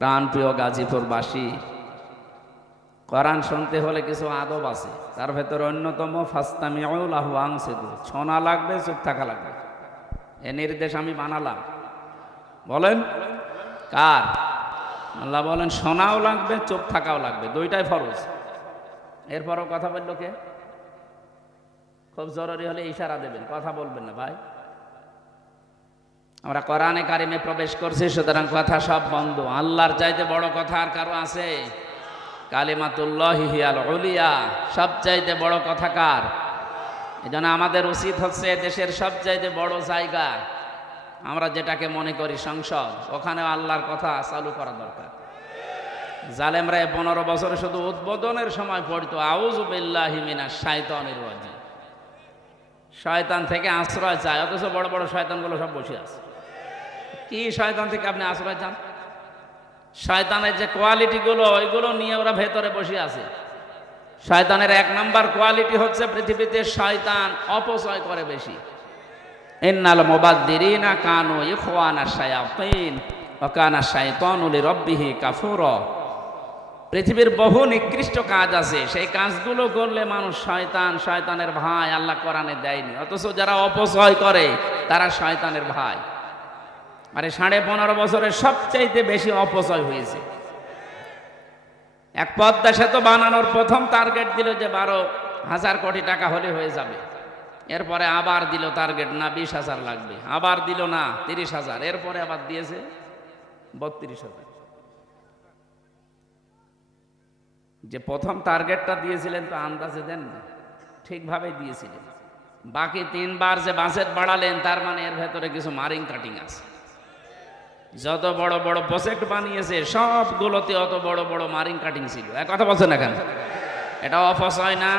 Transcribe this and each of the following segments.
প্রাণপ্রিয় গাজীপুরবাসী, কোরআন শুনতে হলে কিছু আদব আছে। তার ভেতরে অন্যতম ফাস্তামিউ লাহু ওয়ানসিতু, শোনা লাগবে, চুপ থাকা লাগবে। এ নির্দেশ আমি বানালাম। বলেন কার? আল্লাহ বলেন শোনাও লাগবে, চুপ থাকাও লাগবে, দুইটাই ফরজ। এরপরও কথা বললো কে? খুব জরুরি হলে ইশারা দেবেন, কথা বলবেন না ভাই। আমরা কোরআনে কারিমে প্রবেশ করছি, সুতরাং কথা সব বন্ধ। আল্লাহর চাইতে বড় কথা আর কারো আছে? কালিমাতুল্লাহি হিয়াল উলিয়া, সবচাইতে বড় কথা কার? এজন্য আমাদের উচিত হচ্ছে দেশের সবচাইতে বড় জায়গা, আমরা যেটাকে মনে করি সংসদ, ওখানেও আল্লাহর কথা চালু করা দরকার। জালেমরা 15 বছরে শুধু উদ্বোধনের সময় পড়তো আউযু বিল্লাহি মিনাশ শাইতানির রাজিম, শয়তান থেকে আশ্রয় চায়, অথচ বড় বড় শয়তানগুলো সব বসে আছে। কি শয়তান থেকে আপনি আশ্রয় চান? শয়তানের যে কোয়ালিটিগুলো, ওইগুলো নিয়ে ওরা ভেতরে বসে আছে। শয়তানের 1 নাম্বার কোয়ালিটি হচ্ছে পৃথিবীতে শয়তান অপচয় করে বেশি। ইন্নাল মুবাদ্দিরিনা কানু ইখওয়ানাশ শায়াতিন ওয়া কানা শাইতানু লিরাব্বিহি কাফুরা। পৃথিবীর বহু নিকৃষ্ট কাজ আছে, সেই কাজগুলো করলে মানুষ শয়তান, শয়তানের ভাই। আল্লাহ কোরআনে দেয়নি, অথচ যারা অপচয় করে তারা শয়তানের ভাই। আরে 15.5 বছরের সবচাইতে বেশি অপচয় হয়েছে। এক পদ্মা সেতু বানানোর প্রথম টার্গেট দিল যে 12,000 কোটি টাকা হলে হয়ে যাবে। এরপরে আবার দিল টার্গেট, না 20,000 লাগবে, আবার দিল না 30,000, এরপরে আবার দিয়েছে 32,000। যে প্রথম টার্গেটটা দিয়েছিলেন তো আন্দাজে দেন না, ঠিকভাবে দিয়েছিলেন। বাকি 3 বার যে বাজেট বাড়ালেন, তার মানে এর ভেতরে কিছু মারিং কাটিং আছে। যত বড় বড় প্রজেক্ট বানিয়েছে সবগুলোতে অত বড় বড় মারিং কাটিং ছিল। এক কথা বলছেন না কেন? এটা অপচয় না?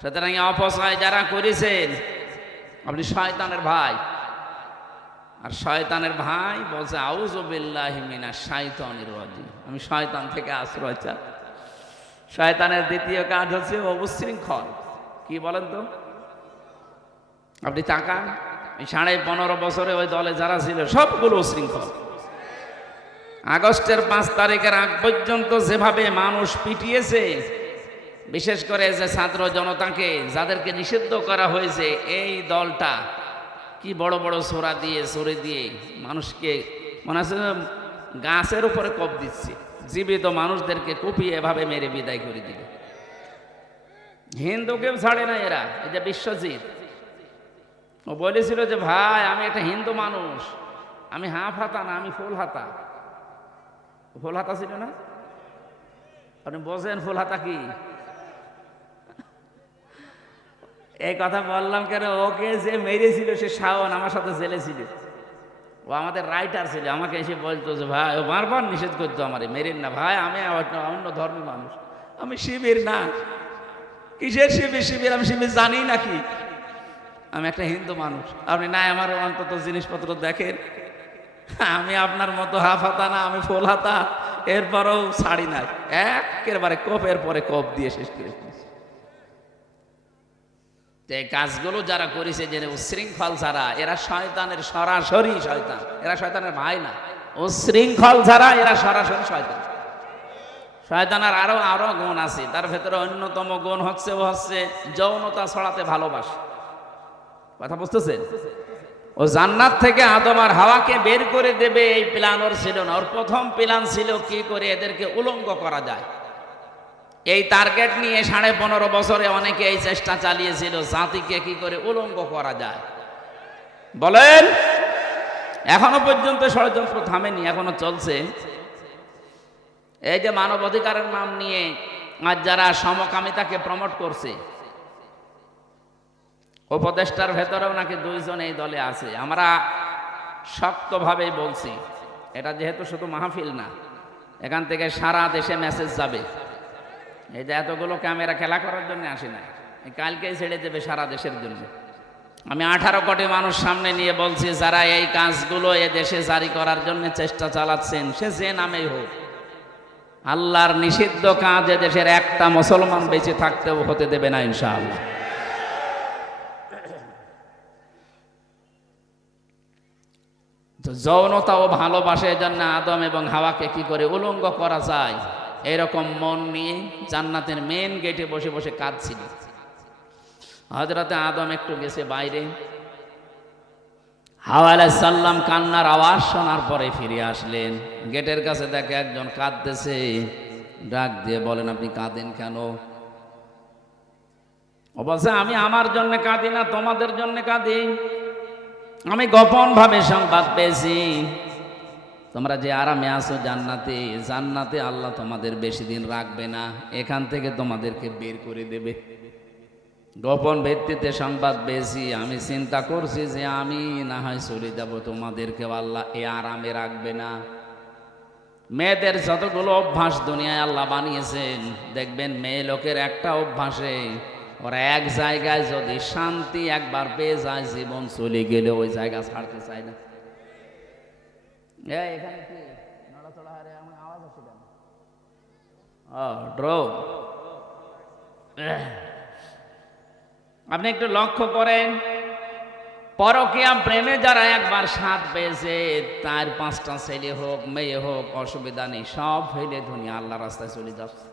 সুতরাং অপচয় যারা করেছেন, আপনি শয়তানের ভাই। আর শয়তানের ভাই বলছে আউযু বিল্লাহি মিনাশ শাইতানির রাজিম, আমি শয়তান থেকে আশ্রয় চাই। শয়তানের দ্বিতীয় কাজ হচ্ছে উচ্ছৃঙ্খল। কি বলেন তো? আপনি তাকান, 15.5 বছরে ওই দলে যারা ছিল সবগুলো উচ্ছৃঙ্খল। আগস্টের 5 তারিখের আগ পর্যন্ত যেভাবে মানুষ পিটিয়েছে, বিশেষ করে যে ছাত্র জনতাকে, যাদেরকে নিষিদ্ধ করা হয়েছে, এই দলটা কি বড় বড় ছোরা দিয়ে ছড়ে দিয়ে মানুষকে মনে হচ্ছে গাছের উপরে কোপ দিচ্ছে। জীবিত মানুষদেরকে কুপিয়ে এভাবে মেরে বিদায় করে দিল। হিন্দুকেও ছাড়ে না এরা। এই যে বিশ্বজিৎ, ও বলেছিল যে ভাই আমি একটা হিন্দু মানুষ, আমি হাফ হাতা না, আমি ফুল হাতা। ফুল হাতা ছিল না? আপনি বোঝেন ফুল হাতা কি? এই কথা বললাম কেন, ওকে যে মেরেছিল সে শাওন আমার সাথে জেলে ছিল। ও আমাদের রাইটার ছিল, আমাকে এসে বলতো যে ভাই, ও বারবার নিষেধ করতো আমারে, মেরেন না ভাই, আমি অন্য ধর্মের মানুষ, আমি শিবির না। কিসের শিবির? শিবির আমি শিবির জানি নাকি? আমি একটা হিন্দু মানুষ। আপনি নাই আমার অন্তত জিনিসপত্র দেখেন, আমি আপনার মতো হাফ হাতা না, আমি ফুল হাতা। এরপরও ছাড়ি নাই, একেবারে কোপের পরে কোপ দিয়ে শেষ করে ফেলেছি। যে কাজগুলো যারা করেছে, যে উচ্ছৃঙ্খল যারা, এরা শয়তানের সরাসরি শয়তান, এরা শয়তানের ভাই না। উচ্ছৃঙ্খল যারা, এরা সরাসরি শয়তান। শয়তানের আরো গুণ আছে, তার ভেতরে অন্যতম গুণ হচ্ছে ও হচ্ছে যৌনতা ছড়াতে ভালোবাসে। কথা বুঝতেছেন? ও জান্নাত থেকে আদম আর হাওয়াকে বের করে দেবে, এই প্ল্যান ওর ছিল না। ওর প্রথম প্ল্যান ছিল কি করে এদেরকে উলঙ্গ করা যায়। এই টার্গেট নিয়ে 15.5 বছরে অনেকে এই চেষ্টা চালিয়েছিল, জাতিকে কি করে উলঙ্গ করা যায়। বলেন, এখনো পর্যন্ত ষড়যন্ত্র থামেনি, এখনো চলছে। এই যে মানবাধিকারের নাম নিয়ে আজ যারা সমকামিতাকে প্রমোট করছে, উপদেষ্টার ভেতরেও নাকি 2 জন এই দলে আছে। আমরা শক্তভাবেই বলছি, এটা যেহেতু শুধু মাহফিল না, এখান থেকে সারা দেশে মেসেজ যাবে। এই যে এতগুলো ক্যামেরা খেলা করার জন্য আসে না, কালকেই ছেড়ে দেবে সারা দেশের জন্য। আমি 18 কোটি মানুষ সামনে নিয়ে বলছি, যারা এই কাজগুলো এ দেশে জারি করার জন্য চেষ্টা চালাচ্ছেন, সে যে নামেই হোক, আল্লাহর নিষিদ্ধ কাজ এ দেশের একটা মুসলমান বেঁচে থাকতেও হতে দেবে না ইনশাআল্লাহ। তো যৌনতা ও ভালোবাসে, এজন্য আদম এবং হাওয়াকে কি করে উলঙ্গ করা যায় এরকম মন নিয়ে জান্নাতের মেন গেটে বসে বসে কাঁদছিল। হযরতে আদম একটু গেছে বাইরে, হাওয়া আলাইহিস সালাম কান্নার আওয়াজ শোনার পরে ফিরে আসলেন। গেটের কাছে দেখে একজন কাঁদতেছে, ডাক দিয়ে বলেন, আপনি কাঁদেন কেন? ও বলছে, আমি আমার জন্য কাঁদি না, তোমাদের জন্য কাঁদি। আমি গোপন ভাবে সংবাদ পেয়েছি, তোমরা যে আরামে আছো জান্নাতে, জান্নাতে আল্লাহ তোমাদের বেশি দিন রাখবে না, এখান থেকে তোমাদেরকে বের করে দেবে। গোপন ভিত্তিতে সংবাদ পেয়েছি, আমি চিন্তা করছি যে আমি না হয় চলে যাব, তোমাদেরকে আল্লাহ এ আরামে রাখবে না। মেয়েদের যতগুলো অভ্যাস দুনিয়ায় আল্লাহ বানিয়েছেন, দেখবেন মেয়ে লোকের একটা অভ্যাসে ওরা এক জায়গায় যদি শান্তি একবার পেয়ে যায়, জীবন চলে গেলে ওই জায়গা ছাড়তে চায় না। এখানে কি নড়াচড়া হারে আমার আওয়াজ আসে কেন? আপনি একটু লক্ষ্য করেন, পরকীয়া প্রেমে যারা একবার স্বাদ পেয়েছে, তার 5টা ছেলে হোক মেয়ে হোক অসুবিধা নেই, সব ফেলে দুনিয়া আল্লাহ রাস্তায় চলে যাচ্ছে।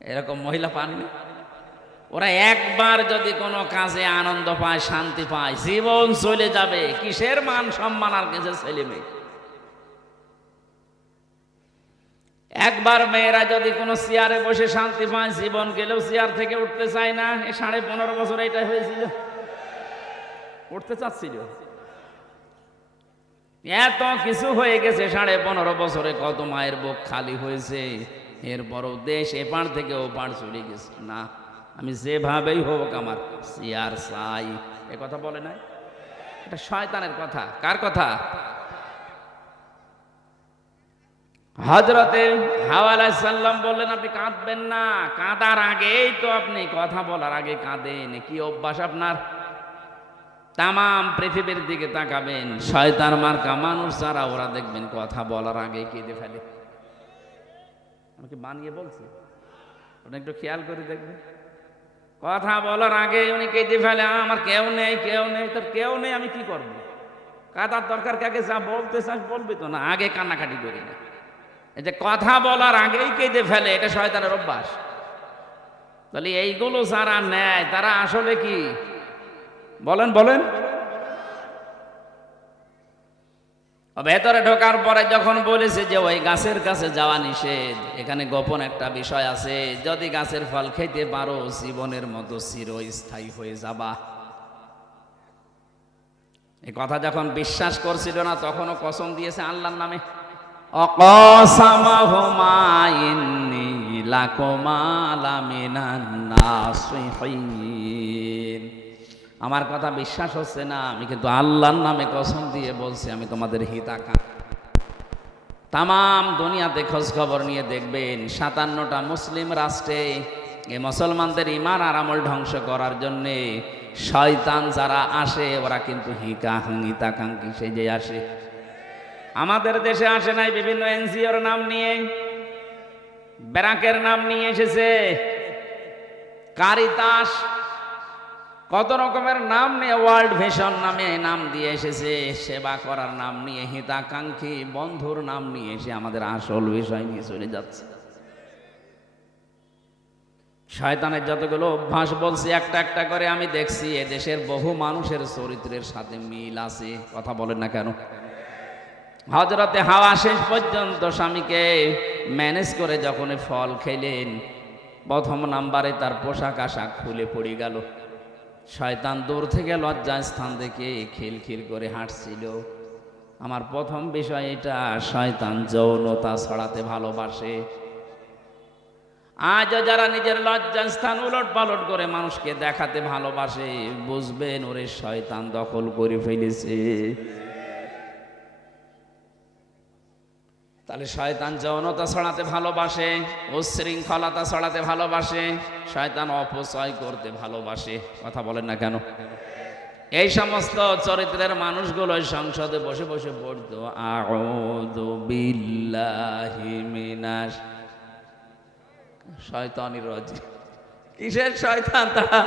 এরকম মহিলা পাননি? ওরা একবার যদি কোনো কাজে আনন্দ পায়, শান্তি পায়, জীবন চলে যাবে। কিসের মান সম্মান আর কিসের ছেলে মেয়ে? একবার মেয়েরা যদি কোনো চেয়ারে বসে শান্তি পায়, জীবন গেলেও চেয়ার থেকে উঠতে চায় না। 15.5 বছর এটা হয়েছিল, উঠতে চাচ্ছিল। এত কিছু হয়ে গেছে 15.5 বছরে, কত মায়ের বুক খালি হয়েছে, এরপরও দেশ এপার থেকে ওপার চলে গেছে। না, আমি যেভাবেই হোক আমার চেয়ার চাই। এ কথা বলে নাই? এটা শয়তানের কথা। কার কথা? হযরতে হাওয়া আলাইহিস সালাম বললেন, আপনি কাঁদবেন না, কাঁদার আগেই তো আপনি কথা বলার আগে কাঁদেন। কি অভ্যাস আপনার? তামাম পৃথিবীর দিকে তাকাবেন, শয়তান মার্কা মানুষ যারা, ওরা দেখবেন কথা বলার আগে কেঁদে ফেলে। আমাকে বানিয়ে বলছি, আপনি একটু খেয়াল করে দেখবেন, কথা বলার আগে উনি কেঁদে ফেলে। আমার কেউ নেই, কেউ নেই। তোর কেউ নেই, আমি কি করবো? কাঁদার দরকার কাকে? যা বলতে চাস বলবি তো না, আগে কান্নাকাটি করি না। এই যে কথা বলার আগেই কেঁদে ফেলে, এটা শয়তানের অভ্যাস। তাহলে এইগুলো যারা নেয় তারা আসলে কি বলেন বলেন? ভেতরে ঢোকার পরে যখন বলেছে যে ওই গাছের কাছে যাওয়া নিষেধ, এখানে গোপন একটা বিষয় আছে, যদি গাছের ফল খেতে পারো জীবনের মতো চিরস্থায়ী হয়ে যাবা। এই কথা যখন বিশ্বাস করছিল না, তখনও কসম দিয়েছে আল্লাহর নামে। অকসামাহুমা ইন্নী লাকুমা লামিনান নাসিহিন। আমার কথা বিশ্বাস হচ্ছে না, আমি কিন্তু আল্লাহর নামে কসম দিয়ে বলছি, আমি তোমাদের হিতাকাঙ্ক্ষী। তামাম দুনিয়াতে খোঁজ খবর নিয়ে দেখবেন, 57টা মুসলিম রাষ্ট্রে এই মুসলমানদের ঈমান আর আমল ধ্বংস করার জন্যে শয়তান যারা আসে, ওরা কিন্তু হিতাকাঙ্ক্ষী সেজে আসে। আমাদের দেশে আসে নাই, বিভিন্ন এনজিওর নাম নিয়ে, ব্যারাকের নাম নিয়ে এসেছে, কারিতাস, কত রকমের নাম নিয়ে, ওয়ার্ল্ড ভিশন নামে নাম দিয়ে এসেছে, সেবা করার নাম নিয়ে, হিতাকাঙ্ক্ষী বন্ধুর নাম নিয়ে এসে আমাদের আসল বিষয় নিয়ে চলে যাচ্ছে। শয়তানের যতগুলো অভ্যাস বলছি একটা একটা করে আমি দেখছি, এদেশের বহু মানুষের চরিত্রের সাথে মিল আছে। কথা বলেন না কেন? হযরতে হাওয়া শেষ পর্যন্ত স্বামীকে ম্যানেজ করে যখন ফল খেলেন, প্রথম নাম্বারে তার পোশাক আশাক খুলে পড়ে গেল। শয়তান দূর থেকে লজ্জার স্থান দেখে খিলখিল করে হাঁটছিল। আমার প্রথম বিষয় এটা, শয়তান যৌনতা ছড়াতে ভালোবাসে। আজ যারা নিজের লজ্জার স্থান উলট পালট করে মানুষকে দেখাতে ভালোবাসে, বুঝবেন ওরে শয়তান দখল করে ফেলেছে। তাহলে শয়তান যৌনতা ছড়াতে ভালোবাসে, উচ্ছৃঙ্খলতা ছড়াতে ভালোবাসে, শয়তান অপচয় করতে ভালোবাসে। কথা বলেন না কেন? এই সমস্ত চরিত্রের মানুষগুলো সংসদে বসে বসে পড়তো আউযু বিল্লাহি মিনাশ শয়তানির রাজিম। কিসের শয়তান তারা?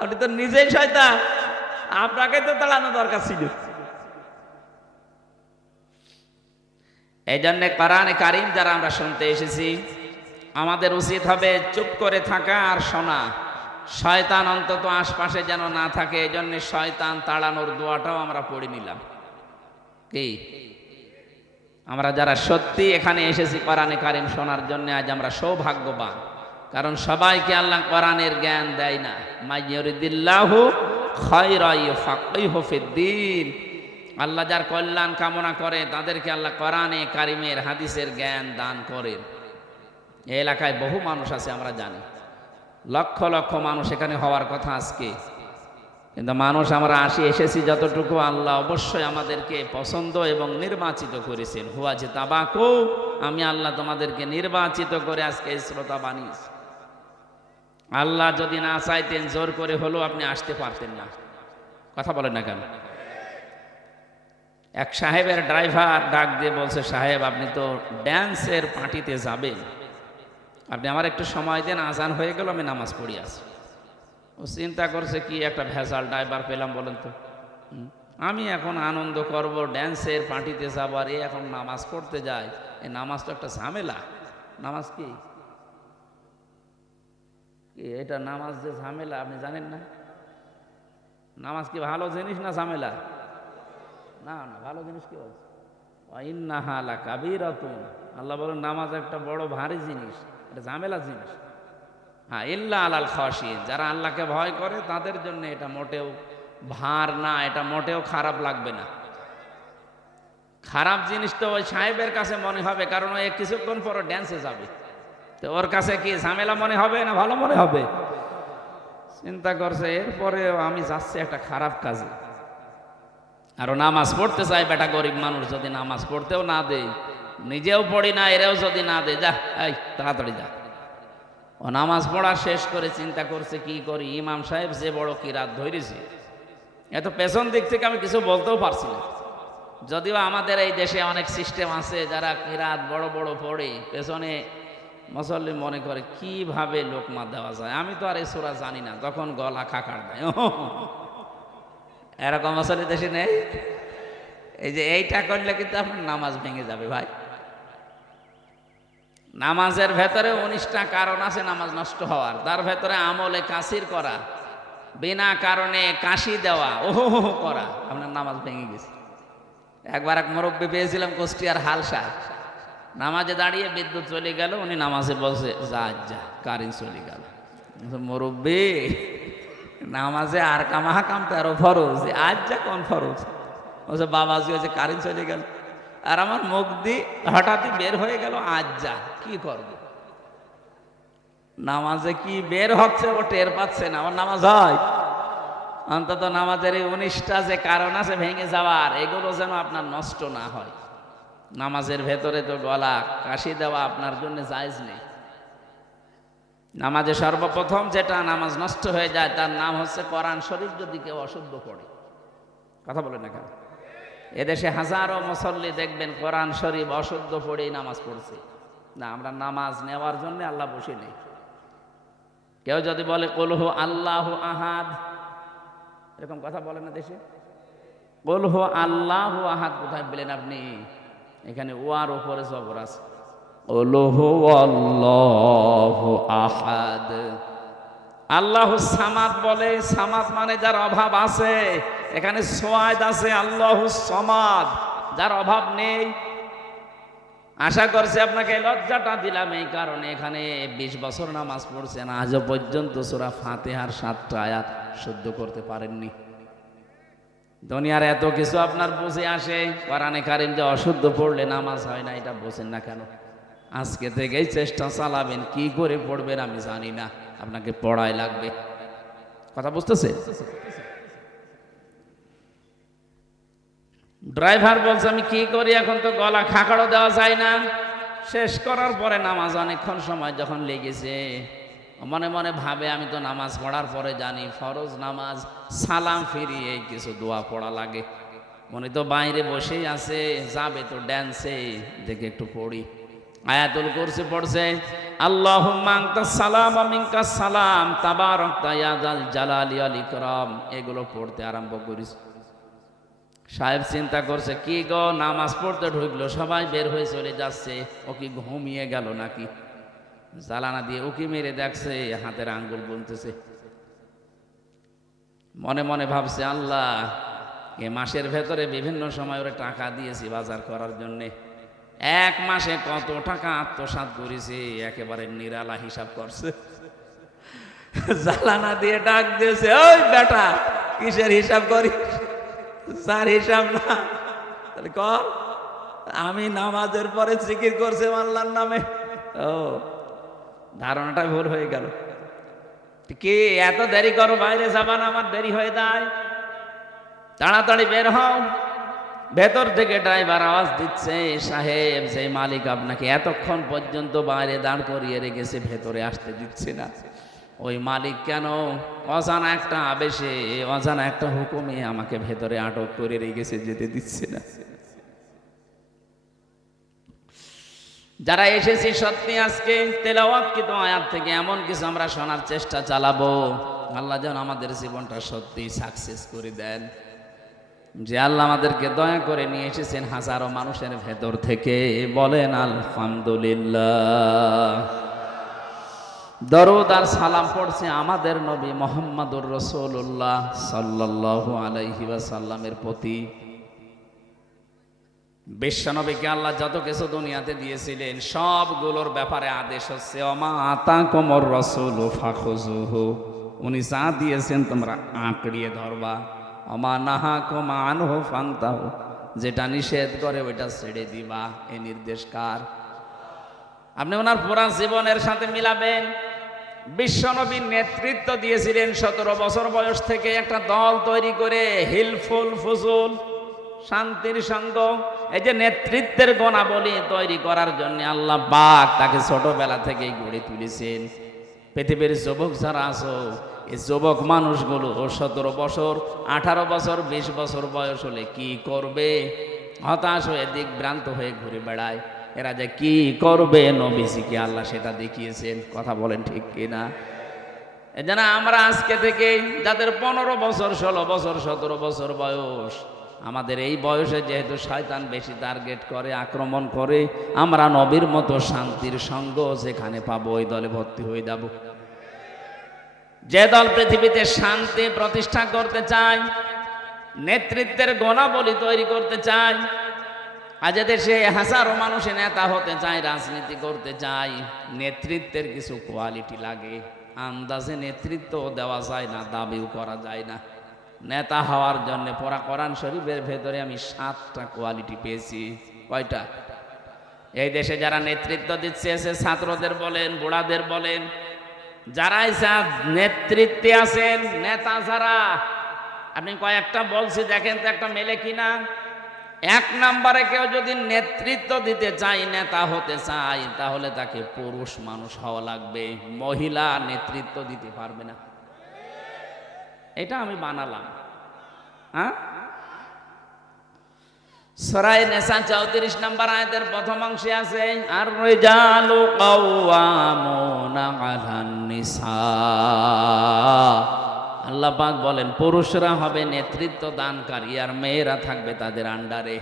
আপনি তো নিজেই শয়তান, আপনাকে তো তাড়ানো দরকার ছিল। এই জন্য কোরআনে কারিম যারা আমরা শুনতে এসেছি, আমাদের উচিত হবে চুপ করে থাকা আর শোনা। শয়তান অন্তত আশপাশে যেন না থাকে, এই জন্য শয়তান তাড়ানোর দোয়াটাও আমরা পড়ে নিলাম। কি আমরা যারা সত্যি এখানে এসেছি কোরআনে কারিম শোনার জন্য, আজ আমরা সৌভাগ্যবান। কারণ সবাইকে আল্লাহ কোরআনের জ্ঞান দেয় না। মাইয়ুরিদিল্লাহু খায়রান ইউফাক্কিহু ফিদ্দীন, আল্লাহ যার কল্যাণ কামনা করে তাদেরকে আল্লাহ কোরআনে কারিমের হাদিসের জ্ঞান দান করেন। এই এলাকায় বহু মানুষ আছে, আমরা জানি লক্ষ লক্ষ মানুষ এখানে হওয়ার কথা আজকে, কিন্তু মানুষ আমরা এসেছি যতটুকু, আল্লাহ অবশ্যই আমাদেরকে পছন্দ এবং নির্বাচিত করেছেন। হুয়াজে তাবাকু, আমি আল্লাহ তোমাদেরকে নির্বাচিত করে আজকে শ্রোতা বানিয়েছি। আল্লাহ যদি না চাইতেন জোর করে হলেও আপনি আসতে পারতেন না। কথা বলেন না কেন? এক সাহেবের ড্রাইভার ডাক দিয়ে বলছে, সাহেব আপনি তো ড্যান্সের পার্টিতে যাবেন, আপনি আমার একটু সময় দেন, আজান হয়ে গেল, আমি নামাজ পড়ি আছি। ও চিন্তা করছে কি একটা ভেজাল ড্রাইভার পেলাম বলেন তো, আমি এখন আনন্দ করব, ড্যান্সের পার্টিতে যাব, আর এখন নামাজ পড়তে যায়, এই নামাজ তো একটা ঝামেলা। নামাজ কি এটা? নামাজ যে ঝামেলা আপনি জানেন না? নামাজ কি ভালো জিনিস না ঝামেলা? না না, ভালো জিনিস কি বলছে? ইন্নাহা লাকাবীরাতুন, আল্লাহ বলেন নামাজ একটা বড় ভারী জিনিস, এটা ঝামেলা জিনিস। হ্যাঁ, ইল্লা আলাল খাশিয়িন, যারা আল্লাহকে ভয় করে তাদের জন্য এটা মোটেও ভার না, এটা মোটেও খারাপ লাগবে না। খারাপ জিনিস তো ওই সাহেবের কাছে মনে হবে, কারণ ও কিছুক্ষণ পর ড্যান্সে যাবে, তো ওর কাছে কি ঝামেলা মনে হবে না ভালো মনে হবে? চিন্তা করছে এরপরে আমি যাচ্ছি একটা খারাপ কাজে, আরো নামাজ পড়তে চাই বেটা, গরিব মানুষ যদি নামাজ পড়তেও না দেয়, নিজেও পড়ি না, এরাও যদি না দেয়, যা এই তাড়াতাড়ি যা। ও নামাজ পড়া শেষ করে চিন্তা করছে কি করি, ইমাম সাহেব যে বড় কিরাত ধরেছে, এত পেছন দিক থেকে আমি কিছু বলতেও পারছি না। যদিও আমাদের এই দেশে অনেক সিস্টেম আছে যারা কিরাত বড় বড় পড়ে, পেছনে মুসল্লি মনে করে কিভাবে লোকমা দেওয়া যায়, আমি তো আর এই সূরা জানি না, তখন গলা খাকার দেয়। এরকম মুসল্লি দেশে নেই? এই যে এইটা করলে কিন্তু আপনার নামাজ ভেঙে যাবে ভাই। নামাজের ভেতরে 19টা কারণ আছে নামাজ নষ্ট হওয়ার, তার ভেতরে আমলে কাসির করা, বিনা কারণে কাশি দেওয়া, ওহো করা, আপনার নামাজ ভেঙে গেছে। একবার এক মুরব্বী পেয়েছিলাম কুষ্টিয়ার হালসা, নামাজে দাঁড়িয়ে বিদ্যুৎ চলে গেল, উনি নামাজে বলছে যা কারেন্ট চলে গেল। মুরব্বী নামাজে আর কামাহা কামতে আরো ফরজ, আজ যা কোন ফরজ? বলছে বাবাজি হয়েছে কারেন্ট চলে গেল, আর আমার মুখ দিয়ে হঠাৎই বের হয়ে গেল আজ যা, কি করব? নামাজে কি বের হচ্ছে ও টের পাচ্ছে না, আমার নামাজ হয়। অন্তত নামাজের এই 19টা যে কারণ আছে ভেঙে যাওয়ার, এগুলো যেন আপনার নষ্ট না হয়। নামাজের ভেতরে তো গলা কাশি দেওয়া আপনার জন্য জায়েজ নেই। নামাজে সর্বপ্রথম যেটা নামাজ নষ্ট হয়ে যায় তার নাম হচ্ছে কোরআন শরীফ যদি কেউ অশুদ্ধ পড়ে। কথা বলে না কেন? এদেশে হাজারো মুসল্লি দেখবেন কোরআন শরীফ অশুদ্ধ পড়েই নামাজ পড়ছে। না, আমরা নামাজ নেওয়ার জন্য আল্লাহ বসে নেই। কেউ যদি বলে কুল হু আল্লাহু আহাদ, এরকম কথা বলে না দেশে? কুল হু আল্লাহু আহাদ কোথায় পেলেন আপনি? এখানে ওয়ার উপরে জবর আছে। কুল হু আল্লাহু আহাদ। আল্লাহু সামাদ বলে, সামাদ মানে যার অভাব আছে। এখানে সোয়াদ আছে আল্লাহু সামাদ, যার অভাব নেই। আশা করছি আপনাকে লজ্জাটা দিলাম এই কারণে, এখানে 20 বছর নামাজ পড়ছেন, আজও পর্যন্ত সূরা ফাতিহার 7টা আয়াত শুদ্ধ করতে পারেননি। দুনিয়ার এত কিছু আপনার বুঝে আসে, কোরআনে কারিম যে অশুদ্ধ পড়লে নামাজ হয় না এটা বোঝেন না কেন? আজকে থেকেই চেষ্টা চালাবেন, কি করে পড়বেন আমি জানি না, আপনাকে পড়াই লাগবে। কথা বুঝতেছে? ড্রাইভার বলছে আমি কি করি, এখন তো গলা খাকাড়ও দেওয়া যায় না। শেষ করার পরে নামাজ অনেকক্ষণ সময় যখন লেগেছে, মনে মনে ভাবে আমি তো নামাজ পড়ার পরে জানি ফরজ নামাজ সালাম ফিরিয়ে কিছু দোয়া পড়া লাগে, মনে তো বাইরে বসেই আছে, যাবে তো ড্যান্সে, দেখে একটু পড়ি। আয়াতুল কুরসি পড়ছে, আল্লাহুম্মা আনতাস সালাম ওয়া মিনকাস সালাম তাবারাকতা ইয়া যাল জালালি ওয়াল ইকরাম, এগুলো পড়তে আরম্ভ করিস। সাহেব চিন্তা করছে, কি গো, নামাজ পড়তে ঢুকলো, সবাই বের হয়ে চলে যাচ্ছে, ও কি ঘুমিয়ে গেল নাকি? জ্বালানা দিয়ে উকি মেরে দেখছে, হাতের আঙ্গুল গুনতেছে। মনে মনে ভাবছে, আল্লাহ, এ মাসের ভেতরে বিভিন্ন সময় ওরা টাকা দিয়েছি বাজার করার জন্যে, এক মাসে কত টাকা আত্মসাৎ করেছে, একেবারে নিরালা হিসাব করছে। জ্বালানা দিয়ে ডাক দিয়েছে, ওই বেটা, কিসের হিসাব করি? স্যার, হিসাব না, তাহলে কর। আমি নামাজের পরে জিকির করছি আল্লাহর নামে। ও, ধারণাটা ভুল হয়ে গেল। কি এত দেরি করো, বাইরে যাবান, আমার দেরি হয়ে যায়, তাড়াতাড়ি বের হও। ভেতর থেকে ড্রাইভার আওয়াজ দিচ্ছে, সাহেব, যে মালিক আপনাকে এতক্ষণ পর্যন্ত বাইরে দাঁড় করিয়ে রেখেছে, ভেতরে আসতে দিচ্ছে না, ওই মালিক কেন অজানা একটা আবেশে, অজানা একটা হুকুমে আমাকে ভেতরে আটক করে রেখেছে, যেতে দিচ্ছে না। যারা এসেছি সত্যি আজকে তেলাওয়াতকৃত আয়াত থেকে এমন কিছু আমরা শোনার চেষ্টা চালাবো, আল্লাহ যেন আমাদের জীবনটা সত্যি সাকসেস করে দেন। যে আল্লাহ আমাদেরকে দয়া করে নিয়ে এসেছেন হাজারো মানুষের ভেতর থেকে, বলেন আলহামদুলিল্লাহ। দরুদ আর সালাম পড়ছে আমাদের নবী মুহাম্মদুর রাসূলুল্লাহ সাল্লাল্লাহু আলাইহি ওয়াসাল্লামের প্রতি। বিশ্বনবীকে আল্লাহ যত কিছু দুনিয়াতে দিয়েছিলেন সবগুলোর ব্যাপারে আদেশ হচ্ছে, ওমা আতাকুমুর রাসূলু ফাখুযুহু, উনি যা দিয়েছেন তোমরা আঁকড়িয়ে ধরবা। ওমা নাহাকুম আনহু ফান্তাহু, যেটা নিষেধ করে ওইটা ছেড়ে দিবা। এই নির্দেশ কার? আপনি ওনার পুরা জীবনের সাথে মিলাবেন। বিশ্বনবী নেতৃত্ব দিয়েছিলেন 17 বছর বয়স থেকে একটা দল তৈরি করে, হিলফুল ফুজুল, শান্তির সঙ্গ। এই যে নেতৃত্বের গুণাবলী তৈরি করার জন্য আল্লাহ পাক তাকে ছোটবেলা থেকেই গড়ে তুলেছেন। পৃথিবীর যুবক যারা আছো, এই যুবক মানুষগুলো 17 বছর, 18 বছর, 20 বছর বয়স হলে কি করবে? হতাশ হয়ে দিকভ্রান্ত হয়ে ঘুরে বেড়ায়। এরা যে কি করবে, নবীজিকে আল্লাহ সেটা দেখিয়েছেন। কথা বলেন ঠিক কিনা? এজন্য আমরা আজকে থেকে যাদের 15 বছর, 16 বছর, 17 বছর বয়স, আমাদের এই বয়সে যেহেতু শয়তান বেশি টার্গেট করে, আক্রমণ করে, আমরা নবীর মতো শান্তির সঙ্গ যেখানে পাবো ওই দলে ভর্তি হয়ে যাব। যে দল পৃথিবীতে শান্তি প্রতিষ্ঠা করতে চায়, নেতৃত্বের গুণাবলী তৈরি করতে চায়, আজ দেশে হাজারো মানুষের নেতা হতে চায়, রাজনীতি করতে চায়, নেতৃত্বের কিছু কোয়ালিটি লাগে। আন্দাজে নেতৃত্ব দেওয়া যায় না, দাবিও করা যায় না। নেতা হওয়ার জন্য পড়া কোরআন শরীফের ভেতরে আমি 7টা কোয়ালিটি পেয়েছি। কয়টা? এই দেশে যারা নেতৃত্ব দিচ্ছে, সে ছাত্রদের বলেন, বুড়াদের বলেন, যারাই নেতৃত্বে আছেন, নেতা যারা, আপনি কয়েকটা বলছি, দেখেন তো একটা মেলে কিনা। 1 নম্বরে কেউ যদি নেতৃত্ব দিতে চায়, নেতা হতে চায়, তাহলে তাকে পুরুষ মানুষ হওয়া লাগবে। মহিলা নেতৃত্ব দিতে পারবে না। এটা আমি বানালাম। হ্যাঁ, সূরা নিসা 34 নম্বর আয়াতের প্রথম অংশে আছে, আর রিজালু কাওয়ামুনা আলান নিসা। আল্লাহ পাক বলেন পুরুষরা হবে নেতৃত্ব দানকারী আর মেয়েরা থাকবে তাদের আন্ডারে।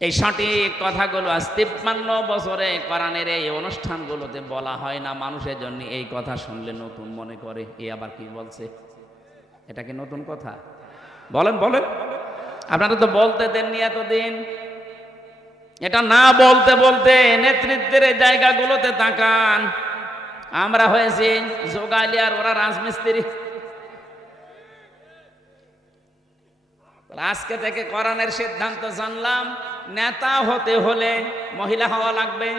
এই সঠিক কথাগুলো আজ 53 বছরে কোরআনের এই অনুষ্ঠানগুলোতে বলা হয় না। মানুষের জন্য এই কথা শুনলে নতুন মনে করে, এ আবার কি বলছে? এটা কি নতুন কথা? বলেন বলেন, আপনারা তো বলতে দেননি এতদিন। এটা না বলতে বলতে নেতৃত্বের এই জায়গাগুলোতে তাকান। আমরা হয়েছি জোগালি আর ওরা রাজমিস্ত্রি। আজকে থেকে কোরআনের সিদ্ধান্ত জানলাম, নেতা হতে হলে মহিলা হওয়া লাগবে।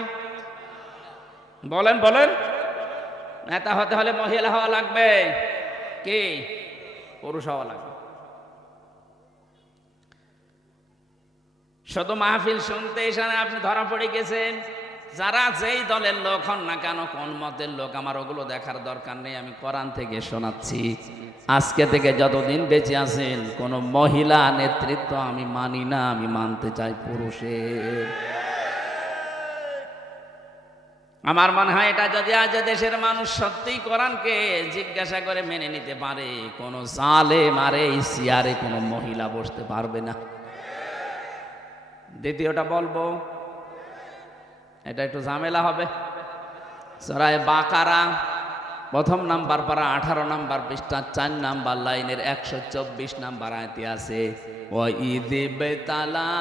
বলেন বলেন, নেতা হতে হলে মহিলা হওয়া লাগবে, কি পুরুষ হওয়া লাগবে। শুধু মাহফিল শুনতে এসে আপনি ধরা পড়ে গেছেন। যারা যেই দলের লোক হন না কেন, কোন মতের লোক, আমার ওগুলো দেখার দরকার নেই। আমি কোরআন থেকে শোনাচ্ছি, আজকে থেকে যতদিন বেঁচে আছেন কোন মহিলা নেতৃত্ব আমি মানি না, আমি মানতে চাই পুরুষের। আমার মনে হয় এটা যদি আজ দেশের মানুষ সত্যিই কোরআনকে জিজ্ঞাসা করে মেনে নিতে পারে, কোনো জালেম আর এই চেয়ারে কোনো মহিলা বসতে পারবে না। দ্বিতীয়টা বলবো, এটা একটু ঝামেলা হবে। সূরা বাকারা প্রথম নাম্বার পারা 18 নাম্বার পৃষ্ঠা 4 নাম্বার লাইনের 124 নাম্বার আয়াতে আছে, ওয়া ইযিবতালা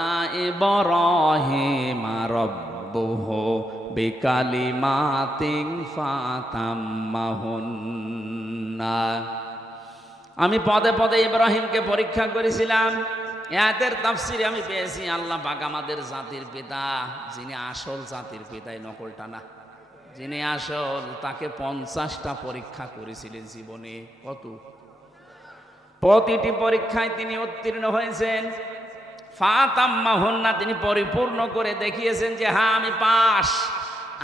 ইব্রাহিমা রাব্বুহু বিকালিমাতিন ফাতাম্মাহুন্না। আমি পদে পদে ইব্রাহিমকে পরীক্ষা করেছিলাম। আয়াতের তাফসিরে আমি পেয়েছি আল্লাহ পাক আমাদের জাতির পিতা, যিনি আসল জাতির পিতা, নকলটা না, যিনি আসল, তাকে 50টা পরীক্ষা করেছিলেন জীবনে। কত? প্রতিটি পরীক্ষায় তিনি উত্তীর্ণ হয়েছেন। ফাতাম্মাহুন্না, তিনি পরিপূর্ণ করে দেখিয়েছেন যে হ্যাঁ আমি পাস।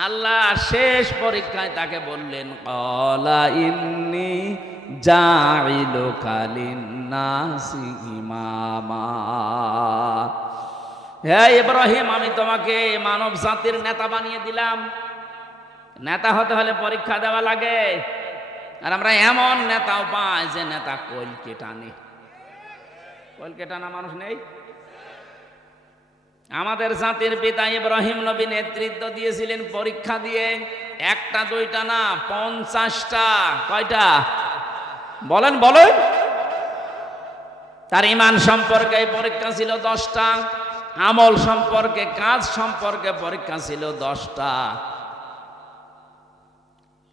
আল্লাহ শেষ পরীক্ষায় তাকে বললেন, ক্বালা ইন্নী জাইলুকা লিন্নাসি ইমামা। হে ইব্রাহিম, আমি তোমাকে মানব জাতির নেতা বানিয়ে দিলাম। নেতা হতে হলে পরীক্ষা দেওয়া লাগে। আর আমরা এমন নেতাও পাই যে নেতা কলকে টানে। কলকে টানা মানুষ নেই। আমাদের জাতির পিতা ইব্রাহিম নবী নেতৃত্ব দিয়েছিলেন পরীক্ষা দিয়ে, একটা দুইটা না, 50টা। কয়টা বলেন বলেন? তার ঈমান সম্পর্কে পরীক্ষা ছিল 10টা, আমল সম্পর্কে, কাজ সম্পর্কে পরীক্ষা ছিল 10টা।